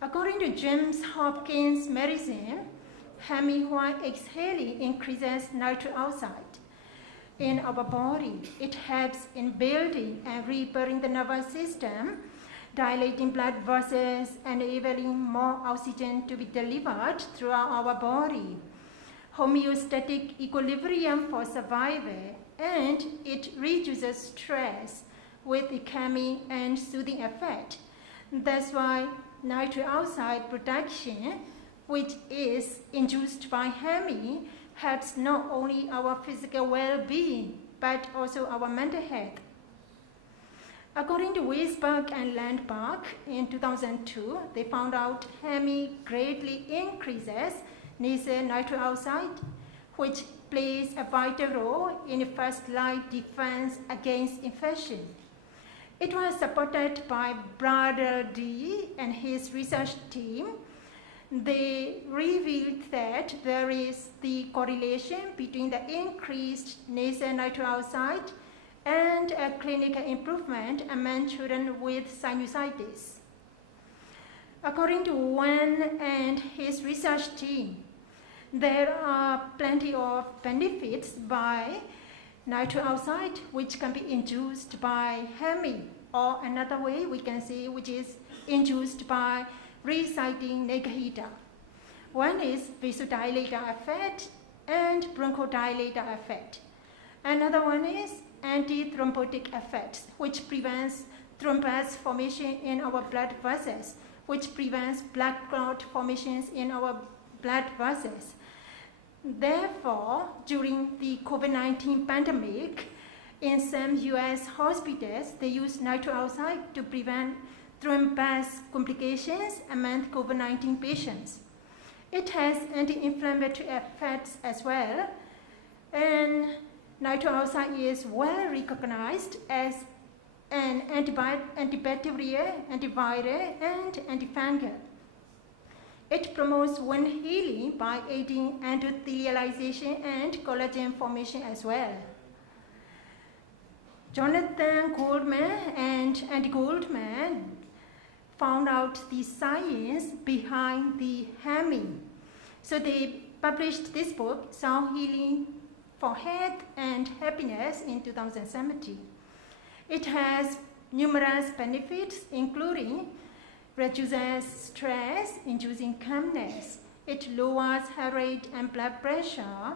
According to Johns Hopkins Medicine, humming while exhaling increases nitric oxide in our body. It helps in building and repairing the nervous system, dilating blood vessels, and enabling more oxygen to be delivered throughout our body. Homeostatic equilibrium for survival, and it reduces stress with a calming and soothing effect. That's why nitric oxide production, which is induced by humming, helps not only our physical well-being, but also our mental health. According to Weisberg and Landmark, in 2002, they found out humming greatly increases nasal nitric oxide, which plays a vital role in first-line defense against infection. It was supported by Brother D and his research team. They revealed that there is the correlation between the increased nasal nitric oxide and a clinical improvement among children with sinusitis. According to Wen and his research team, there are plenty of benefits by nitric oxide which can be induced by humming, or another way we can say which is induced by reciting Nekahita. One is vasodilator effect and bronchodilator effect. Another one is antithrombotic effect, which prevents thrombus formation in our blood vessels, which prevents blood clot formations in our blood vessels. Therefore, during the COVID-19 pandemic, in some US hospitals, they use nitric oxide to prevent thrombus complications among COVID-19 patients. It has anti-inflammatory effects as well, and nitric oxide is well recognized as an antibacterial, antiviral, and antifungal. It promotes wound healing by aiding endothelialization and collagen formation as well. Jonathan Goldman and Andy Goldman found out the science behind the humming. So they published this book, Sound Healing for Health and Happiness, in 2017. It has numerous benefits, including reduces stress, inducing calmness. It lowers heart rate and blood pressure,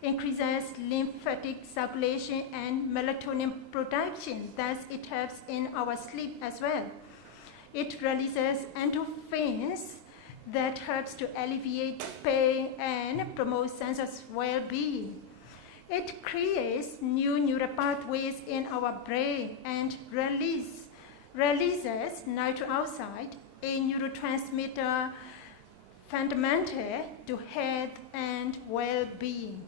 increases lymphatic circulation and melatonin production. Thus, it helps in our sleep as well. It releases endorphins that helps to alleviate pain and promote sense of well-being. It creates new neural pathways in our brain and releases nitric oxide, a neurotransmitter fundamental to health and well-being.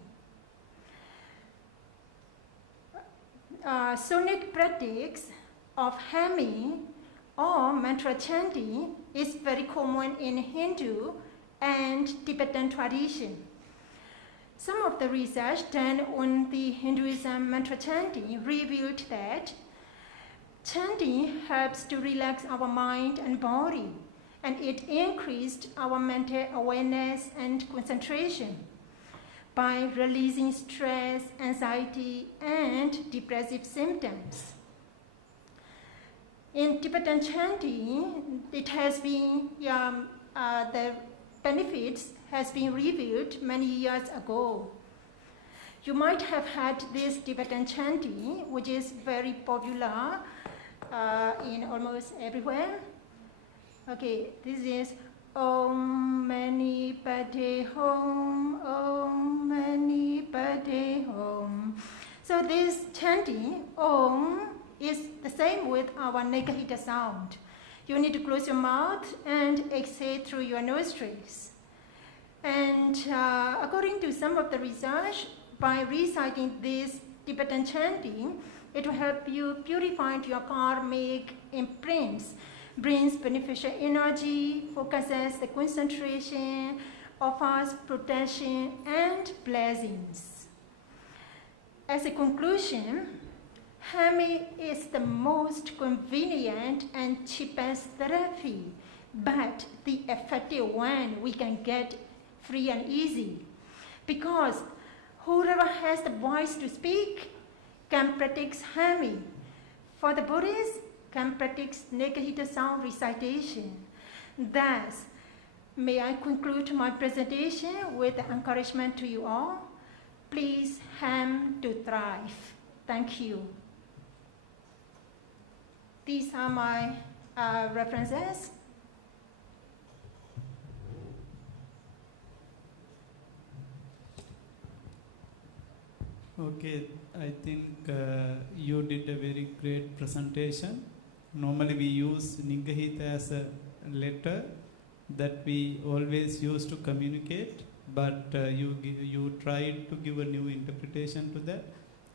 Sonic practice of humming or mantra chanting is very common in Hindu and Tibetan tradition. Some of the research done on the Hinduism mantra chanting revealed that chanting helps to relax our mind and body, and it increased our mental awareness and concentration by releasing stress, anxiety, and depressive symptoms. In Tibetan chanting, it has been, the benefits has been revealed many years ago. You might have heard this Tibetan chanting, which is very popular in almost everywhere. Okay, this is Om Mani Padme Hum, Om Mani Padme Hum. So this chanting, Om, is the same with our Nekahita sound. You need to close your mouth and exhale through your nostrils. And according to some of the research, by reciting this Tibetan chanting, it will help you purify your karmic imprints, brings beneficial energy, focuses the concentration, offers protection and blessings. As a conclusion, humming is the most convenient and cheapest therapy but the effective one we can get free and easy. Because whoever has the voice to speak can practice humming. For the Buddhists, can practice Nekahita sound recitation. Thus, may I conclude my presentation with the encouragement to you all. Please hum to thrive. Thank you. These are my references. Okay, I think you did a very great presentation. Normally we use Niggahita as a letter that we always use to communicate, but you tried to give a new interpretation to that,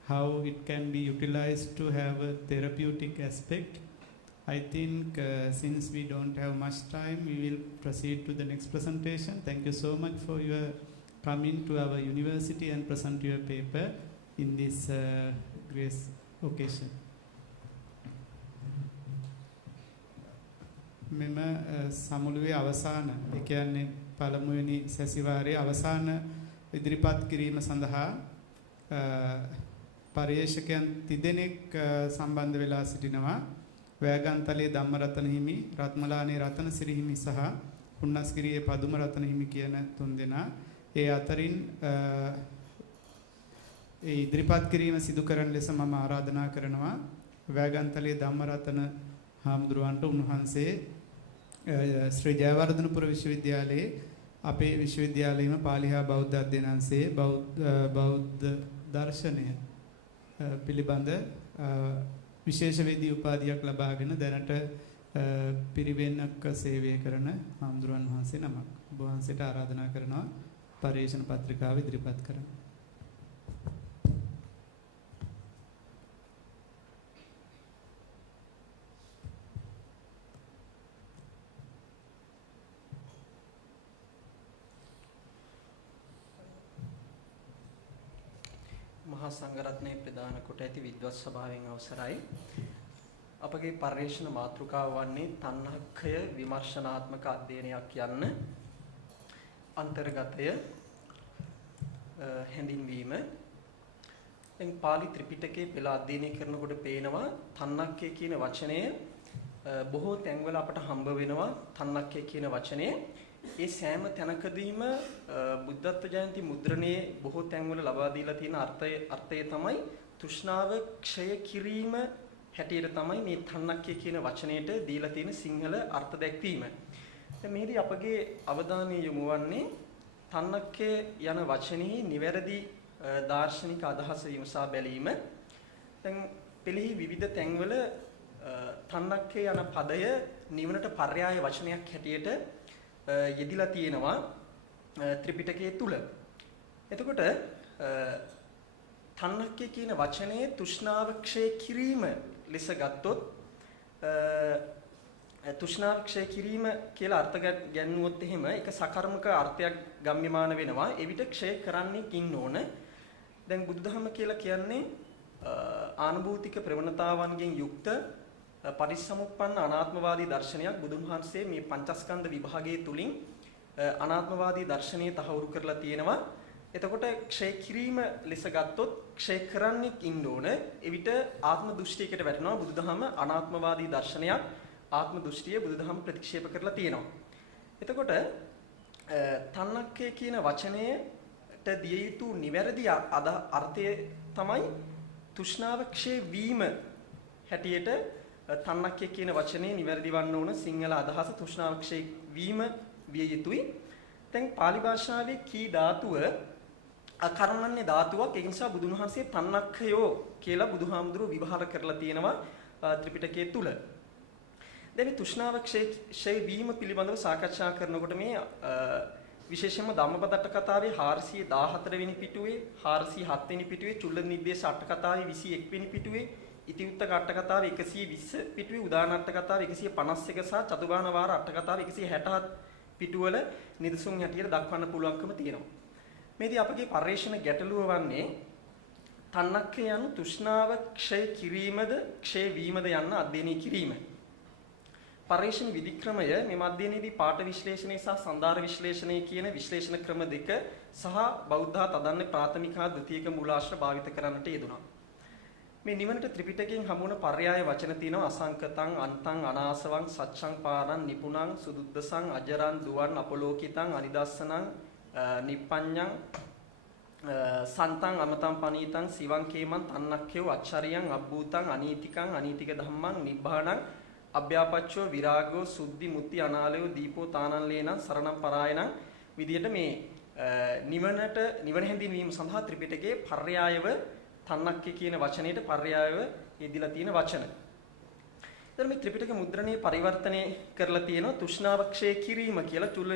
how it can be utilized to have a therapeutic aspect. I think since we don't have much time, we will proceed to the next presentation. Thank you so much for your coming to our university and present your paper in this grace occasion. මෙම සමුළුවේ අවසාන ඒ කියන්නේ පළමුවෙනි සැසිවාරයේ අවසාන ඉදිරිපත් කිරීම සඳහා පරිශකයන් 30 දෙනෙක් සම්බන්ධ වෙලා සිටිනවා. වෑගන්තලේ ධම්මරතන හිමි, රත්මලානේ රතනසිරි හිමි සහ පුන්නස්ගිරියේ පදුම රතන හිමි කියන 3 දෙනා. ඒ අතරින් ඒ ඉදිරිපත් කිරීම සිදු කරන ලෙස මම ආරාධනා කරනවා වෑගන්තලේ ධම්මරතන හාමුදුරුවන්ට. උන්වහන්සේ ශ්‍රී ජයවර්ධනපුර විශ්වවිද්‍යාලයේ අපේ විශ්වවිද්‍යාලයේම පාලි හා බෞද්ධ අධ්‍යයනාංශයේ බෞද්ධ දර්ශනය පිළිබඳ විශේෂ වේදී උපාධියක් ලබාගෙන දැනට පිරිවෙන්නක සේවය කරන හාමුදුරුවන් වහන්සේ නමක්. ඔබ වහන්සේට ආරාධනා කරනවා පරිශන පත්‍රිකාව ඉදිරිපත් කරන්න. මහා සංඝරත්නයේ ප්‍රදාන කොට ඇති විද්වත් සභාවෙන් අවසරයි. අපගේ පරිශ්‍රණ මාතෘකාව වන්නේ තණ්හක්ඛය විමර්ශනාත්මක අධ්‍යයනයක් යන්න අන්තර්ගතය හැඳින්වීම. දැන් පාලි ත්‍රිපිටකයේ පෙළ අධ්‍යයනය කරනකොට පේනවා තණ්හක්ඛය කියන වචනය බොහෝ තැන්වල අපට හම්බ වෙනවා. තණ්හක්ඛය කියන වචනය ඒ සෑම තැනකදීම බුද්ධත්ව ජයන්ති මුද්‍රණයේ බොහෝ තැන්වල ලබා දීලා තියෙන අර්ථය තමයි තෘෂ්ණාව ක්ෂය කිරීම හැටියට තමයි මේ තණ්හක්ඛය කියන වචනයට දීලා තියෙන සිංහල අර්ථ දැක්වීම. දැන් මේදී අපගේ අවධානය යොමු වන්නේ තණ්හක්ඛය යන වචනේ නිවැරදි දාර්ශනික අදහස විමසා බැලීම. දැන් පෙළෙහි විවිධ තැන්වල තණ්හක්ඛය යන පදය නිවනට පර්යාය වචනයක් හැටියට යෙදිලා තියෙනවා ත්‍රිපිටකයේ තුල. එතකොට තණ්හක්ඛය කියන වචනේ තෘෂ්ණාව ක්ෂය කිරීම ලෙස ගත්තොත් තෘෂ්ණාව ක්ෂය කිරීම කියලා අර්ථ ගැන්වුවොත් එහෙම ඒක සකර්මක අර්ථයක් ගම්‍යමාන වෙනවා. එවිට ක්ෂය කරන්නේ කින් ඕන. දැන් බුදුදහම කියලා කියන්නේ ආනුභූතික ප්‍රවණතාවන්ගෙන් යුක්ත පරිසමුප්පන්න අනාත්මවාදී දර්ශනයක්. බුදුන් වහන්සේ මේ පංචස්කන්ධ විභාගයේ තුලින් අනාත්මවාදී දර්ශනය තහවුරු කරලා තියෙනවා. එතකොට ක්ෂය කිරීම ලෙස ගත්තොත් ක්ෂය කරන්නේ ඉන්න ඕන. එවිට ආත්ම දෘෂ්ටියකට වැටෙනවා. බුදුදහම අනාත්මවාදී දර්ශනයක් ආත්ම දෘෂ්ටිය බුදුදහම ප්‍රතික්ෂේප කරලා තියෙනවා. එතකොට තණ්හක්ඛය කියන වචනයට දිය යුතු නිවැරදි අර්ථය තමයි තෘෂ්ණාව ක්ෂය වීම හැටියට තණ්හක්ඛය කියන වචනේ නිවැරදි වන්න ඕන සිංහල අදහස තෘෂ්ණාව ක්ෂය වීම විය යුතුයි. දැන් පාලි භාෂාවේ කී ධාතුව අකර්මණ්‍ය ධාතුවක්. ඒ නිසා බුදුන් වහන්සේ තණ්හක්ඛයෝ කියලා බුදුහාමුදුරුවෝ විභාර කරලා තියෙනවා ත්‍රිපිටකයේ තුල. දැන් තෘෂ්ණාව ක්ෂය වීම පිළිබඳව සාකච්ඡා කරනකොට මේ විශේෂයෙන්ම ධම්මපදට්ට කතාවේ 414 වෙනි පිටුවේ 407 වෙනි පිටුවේ චුල්ල නිर्देश අට කතාවේ 21 වෙනි පිටුවේ ඉතිඋත්තක අට කතාවේ 120 පිටුවේ උදාන අට කතාවේ 151 සහ චතුබාන වාර අට කතාවේ 167 පිටුවල නිදසුන් හැටියට දක්වන්න පුළුවන්කම තියෙනවා. මේදී අපගේ පරිශ්‍රණ ගැටලුව වන්නේ තණ්හක්ඛය යනු තෘෂ්ණාව ක්ෂය කිරීමද ක්ෂය වීමද යන්න අධ්‍යයනය කිරීම. පර්යේෂණ විධික්‍රමය මේ මධ්‍යනයේදී පාඨ විශ්ලේෂණය සහ සන්දාර විශ්ලේෂණය කියන විශ්ලේෂණ ක්‍රම දෙක සහ බෞද්ධ තදන්නේ ප්‍රාථමික හා ද්විතීයික මූලාශ්‍ර භාවිත කරන්නට යෙදුණා. මේ නිවනට ත්‍රිපිටකයෙන් හමුවන පර්යාය වචන තියෙනවා අසංකතං අන්තං අනාසවං සච්ඡං පාරං නිපුණං සුදුද්දසං අජරං දුවන් අපලෝකිතං අනිදස්සනං නිප්පඤ්ඤං සන්තං අමතං පනීතං සිවං කේමං තන්නක්ඛයෝ අච්චරියං අබ්බූතං අනීතිකං අනීතික ධම්මං නිබ්බාණං අභ්‍යාපච්චෝ විරාගෝ සුද්ධි මුත්‍ති අනාලයෝ දීපෝ තානං ලේනං සරණං පරායනං විදියට මේ නිවන හැඳින්වීම සඳහා ත්‍රිපිටකයේ පර්යායව තන්නක්ඛය කියන වචනයට පර්යායව යෙදিলা තියෙන වචන. ඊට මේ ත්‍රිපිටක මුද්‍රණයේ පරිවර්තනය කරලා තියෙනවා තෘෂ්ණාව ක්ෂය කිරීම කියලා චුල්ල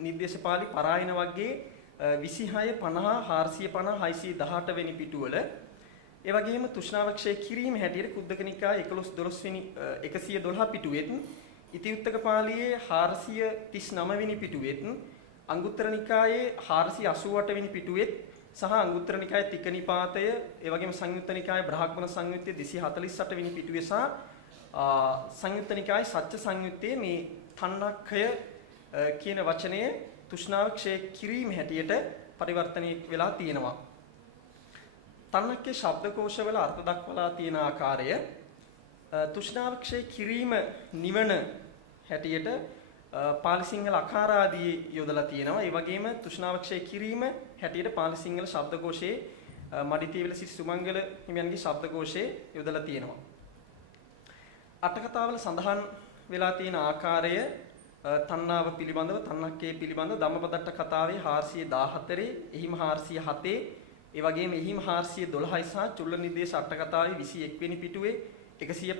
නිර්දේශපාලි පරායන වර්ගයේ 26 50 450 618 වෙනි පිටුවල ඒ වගේම තෘෂ්ණාව ක්ෂය කිරීම හැටියට කුද්දක නිකායේ 11 12 වෙනි 112 පිටුවෙත් ඉතිඋත්තක පාළියේ 439 වෙනි පිටුවෙත් අංගුත්තර නිකායේ 488 වෙනි පිටුවෙත් සහ අංගුත්තර නිකායේ තික නිපාතය ඒ වගේම සංයුත්ත නිකායේ බ්‍රාහ්මණ සංයුත්තේ 248 වෙනි පිටුවේ සහ සංයුත්ත නිකායේ සත්‍ය සංයුත්තේ මේ තණ්හක්ඛය කියන වචනය තෘෂ්ණාව ක්ෂය කිරීම හැටියට පරිවර්තනය වෙලා තියෙනවා. තණ්හක්ඛේ ශබ්දකෝෂවල අර්ථ දක්වලා තියෙන ආකාරය තෘෂ්ණාව ක්ෂය කිරීම නිවන හැටියට පාලි සිංහල අකාර ආදී යොදලා තියෙනවා. ඒ වගේම තෘෂ්ණාව ක්ෂය කිරීම හැටියට පාලි සිංහල ශබ්දකෝෂයේ මඩිතීවල සිට සුමංගල හිමියන්ගේ ශබ්දකෝෂයේ යොදලා තියෙනවා. අට කතාවල සඳහන් වෙලා තියෙන ආකාරය තණ්හාව පිළිබඳව තණ්හක්ඛේ පිළිබඳව ධම්මපදට්ට කතාවේ 414 එහිම 407 ඒ වගේම එහිම 412 සහ චුල්ල නිර්දේශ අට කතාවේ 21 වෙනි පිටුවේ 105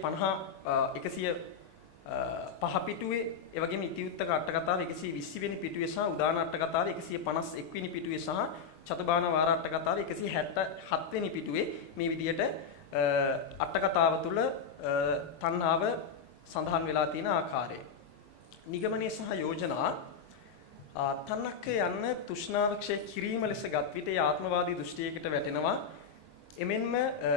පිටුවේ ඒ වගේම ඉතිඋත්තක අට කතාවේ 120 වෙනි පිටුවේ සහ උදාන අට කතාවේ 151 වෙනි පිටුවේ සහ චතුබාන වාර අට කතාවේ 167 වෙනි පිටුවේ මේ විදිහට අට කතාව තුළ තණ්හාව සඳහන් වෙලා තියෙන ආකාරය. නිගමනයේ සහ යෝජනා තණ්හක්ඛය යන්න තෘෂ්ණාව ක්ෂය කිරීම ලෙස ගත් විට ඒ ආත්මවාදී දෘෂ්ටියකට වැටෙනවා. එමෙන්ම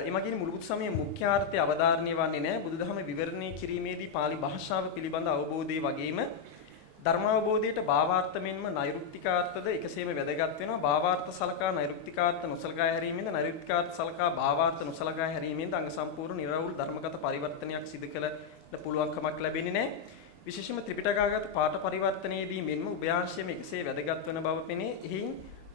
එමගින් මුළුමනින්ම සමයේ මුඛ්‍යාර්ථය අවධාරණය වන්නේ නැහැ. බුදුදහම විවරණය කිරීමේදී pāli භාෂාව පිළිබඳ අවබෝධය වගේම ධර්මාවබෝධයට භාවාර්ථ මෙන්ම නෛරුක්තිකාර්ථද එකසේම වැදගත් වෙනවා. භාවාර්ථ සලකා නෛරුක්තිකාර්ථ නොසලකා හැරීමෙන්ද නෛරුක්තිකාර්ථ සලකා භාවාර්ථ නොසලකා හැරීමෙන්ද අංග සම්පූර්ණ නිර්වෘල් ධර්මගත පරිවර්තනයක් සිදු කළ පුළුවන්කමක් ලැබෙන්නේ නැහැ. විශේෂයෙන්ම ත්‍රිපිටකාගත පාඨ පරිවර්තනයේදී මෙන්ම උභයාංශයේම එකසේ වැදගත් වන බව පෙනේ. එහින්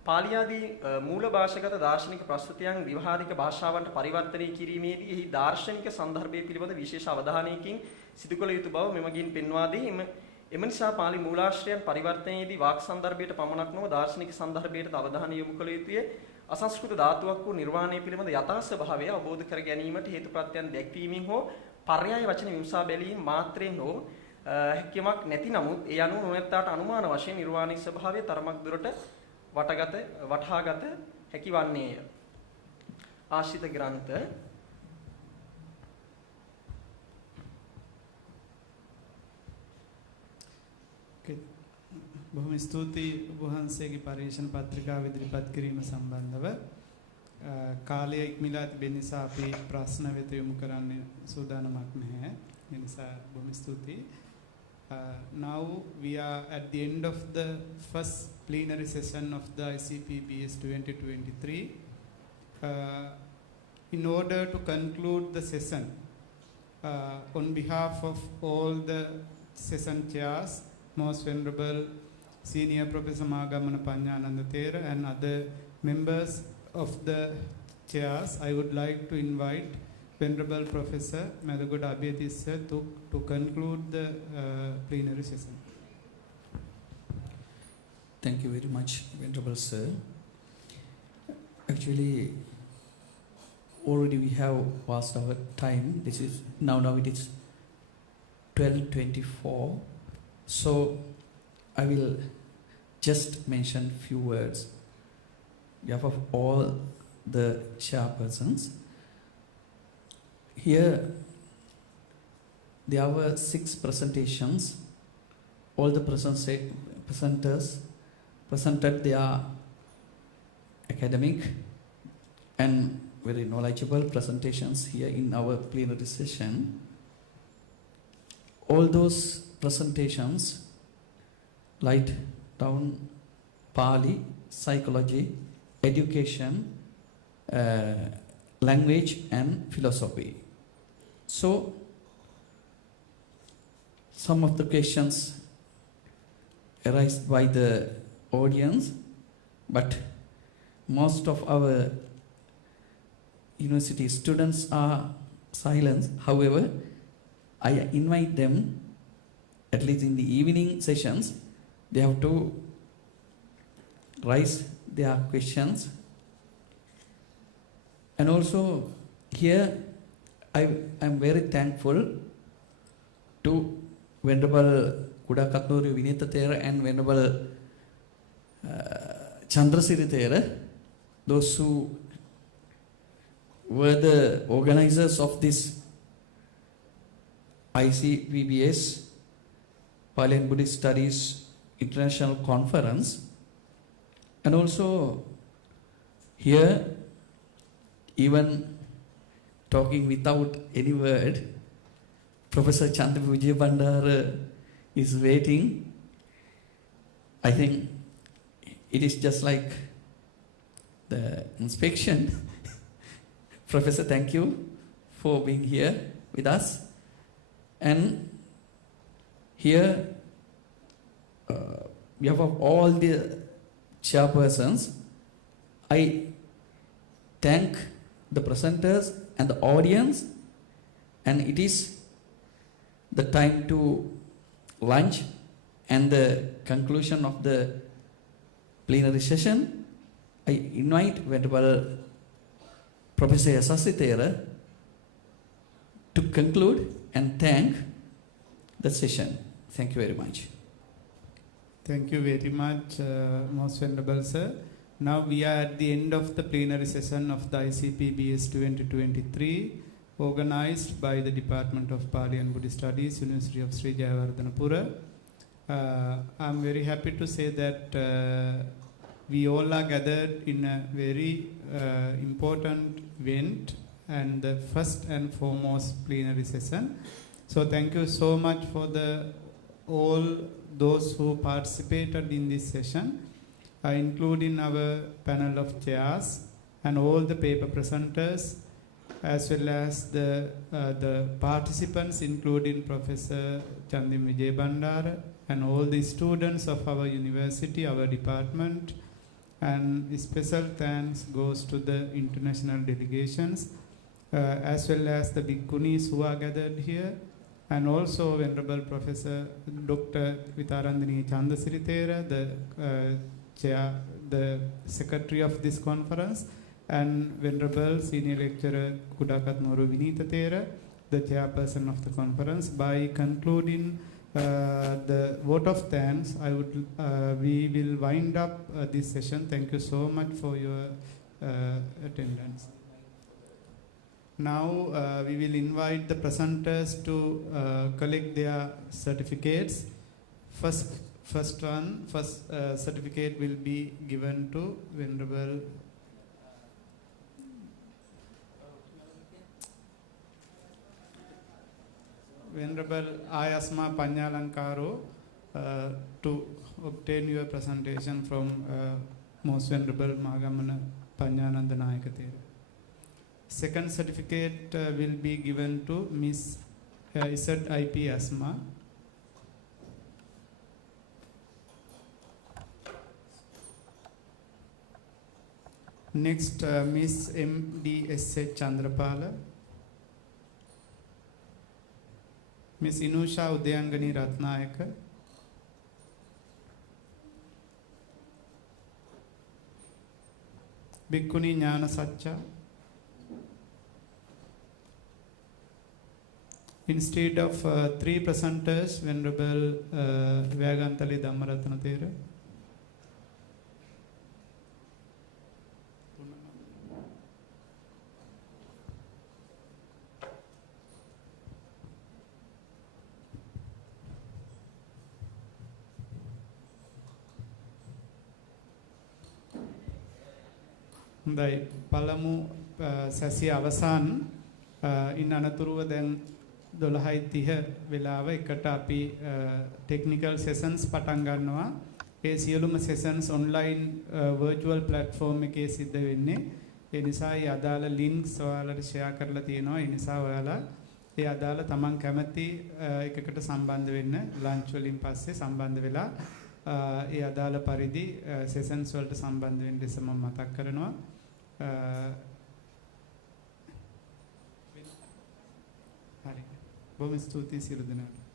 පාලි ආදී මූල භාෂාගත දාර්ශනික ප්‍රස්තුතියන් ව්‍යවහාරික භාෂාවන්ට පරිවර්තනය කිරීමේදී එහි දාර්ශනික සන්දර්භය පිළිබඳ විශේෂ අවධානයකින් සිදු කළ යුතු බව මෙමගින් පෙන්වා දී එම නිසා පාලි මූලාශ්‍රයන් පරිවර්තනයේදී වාක් සන්දර්භයට පමණක් නොව දාර්ශනික සන්දර්භයට අවධානය යොමු කළ යුතුය. අසංස්කෘත ධාතුවක් වූ නිර්වාණය පිළිබඳ යථා ස්වභාවය අවබෝධ කර ගැනීමට හේතුප්‍රත්‍යයන් දැක්වීමෙන් හෝ පර්යාය වචන විමසා බැලීම මාත්‍රයෙන් හෝ හැකියාවක් නැති නමුත් ඒ අනුව නොනැත්තාට අනුමාන වශයෙන් නිර්වාණික ස්වභාවය තරමක් දුරට වටහාගත හැකි වන්නේය. ආශ්‍රිත ග්‍රන්ථ බොහොම ස්තුතියි වහන්සේගේ පරිශන පත්‍රිකාව ඉදිරිපත් කිරීම සම්බන්ධව කාලය ඉක්මලා තිබෙන නිසා අපි ප්‍රශ්න වෙත යොමු කරන්න සූදානමක් නැහැ. ඒ නිසා බොහොම ස්තුතියි. Now we are at the end of the first plenary session of the ICPBS 2023. In order to conclude the session, on behalf of all the session chairs, Most Venerable Senior Professor Magamana Panyananda Thera and other members of the chairs, I would like to invite Venerable Professor Madagoda Abhiyathis sir to conclude the plenary session. Thank you very much, Venerable sir. Actually, already we have passed our time. This is now it is 12:24. So I will just mention few words on behalf of all the chairpersons. Here there were 6 presentations. All the presenters presented their academic and very knowledgeable presentations here in our plenary session. All those presentations, write down Pali, psychology, education, language and philosophy. So, some of the questions arise by the audience, but most of our university students are silent. However, I invite them, at least in the evening sessions, they have to raise their questions. And also here I am very thankful to Venerable Kudakatnuru Vinita Thera and Venerable Chandrasiri Thera, those who were the organizers of this ICPBS Pali and Buddhist Studies International Conference. And also here, even talking without any word, Professor Chandra Vijayabandara is waiting. I think it is just like the inspection. Professor, thank you for being here with us. And here we have all the chairpersons. I thank the presenters and the audience, and it is the time to lunch and the conclusion of the plenary session. I invite Venerable Professor Yasasithera to conclude and thank the session. Thank you very much. Thank you very much, Most Venerable Sir. Now we are at the end of the plenary session of the ICPBS 2023, organized by the Department of Pali and Buddhist Studies, University of Sri Jayawardhanapura. I'm very happy to say that we all are gathered in a very important event and the first and foremost plenary session. So thank you so much for all those who participated in this session, including our panel of chairs and all the paper presenters, as well as the participants, including Professor Chandim Vijayabandara and all the students of our university, our department. And special thanks goes to the international delegations, as well as the bhikkhunis who are gathered here, and also Venerable Professor Dr. Vitarandini Chandrasiri, the secretary of this conference, and Venerable Senior Lecturer Kudakatnuru Vinita Thera, the chairperson of the conference. By concluding the vote of thanks, we will wind up this session. Thank you so much for your attendance. Now we will invite the presenters to collect their certificates. First certificate will be given to Venerable Ayasma Panyalankaro to obtain your presentation from Most Venerable Magamana Panyananda Nayaka Thera. Second certificate will be given to Miss IP Asma. Next, Miss MDSH Chandrapala. Miss Inusha Udayangani Ratnayaka. Bhikkhuni Jnana Satcha. Instead of 3 presenters, Venerable Vyagantali Dhammaratana Thera. හොඳයි පළමු සැසිය අවසන් ඉන් අනතුරුව දැන් 12:30 වෙලාව එකට අපි technical sessions පටන් ගන්නවා. ඒ සියලුම සෙෂන්ස් ඔන්ලයින් virtual platform එකේ සිද්ධ වෙන්නේ. ඒ නිසා ඒ අදාළ links ඔයාලට share කරලා තියෙනවා. ඒ නිසා ඔයාලා ඒ අදාළ තමන් කැමති එකකට සම්බන්ධ වෙන්න ලන්ච් වලින් පස්සේ සම්බන්ධ වෙලා ඒ අදාළ පරිදි සෙෂන්ස් වලට සම්බන්ධ වෙන්න ඉස්ස මම මතක් කරනවා. හරි. බොහොම ස්තුතියි සියලු දෙනාට.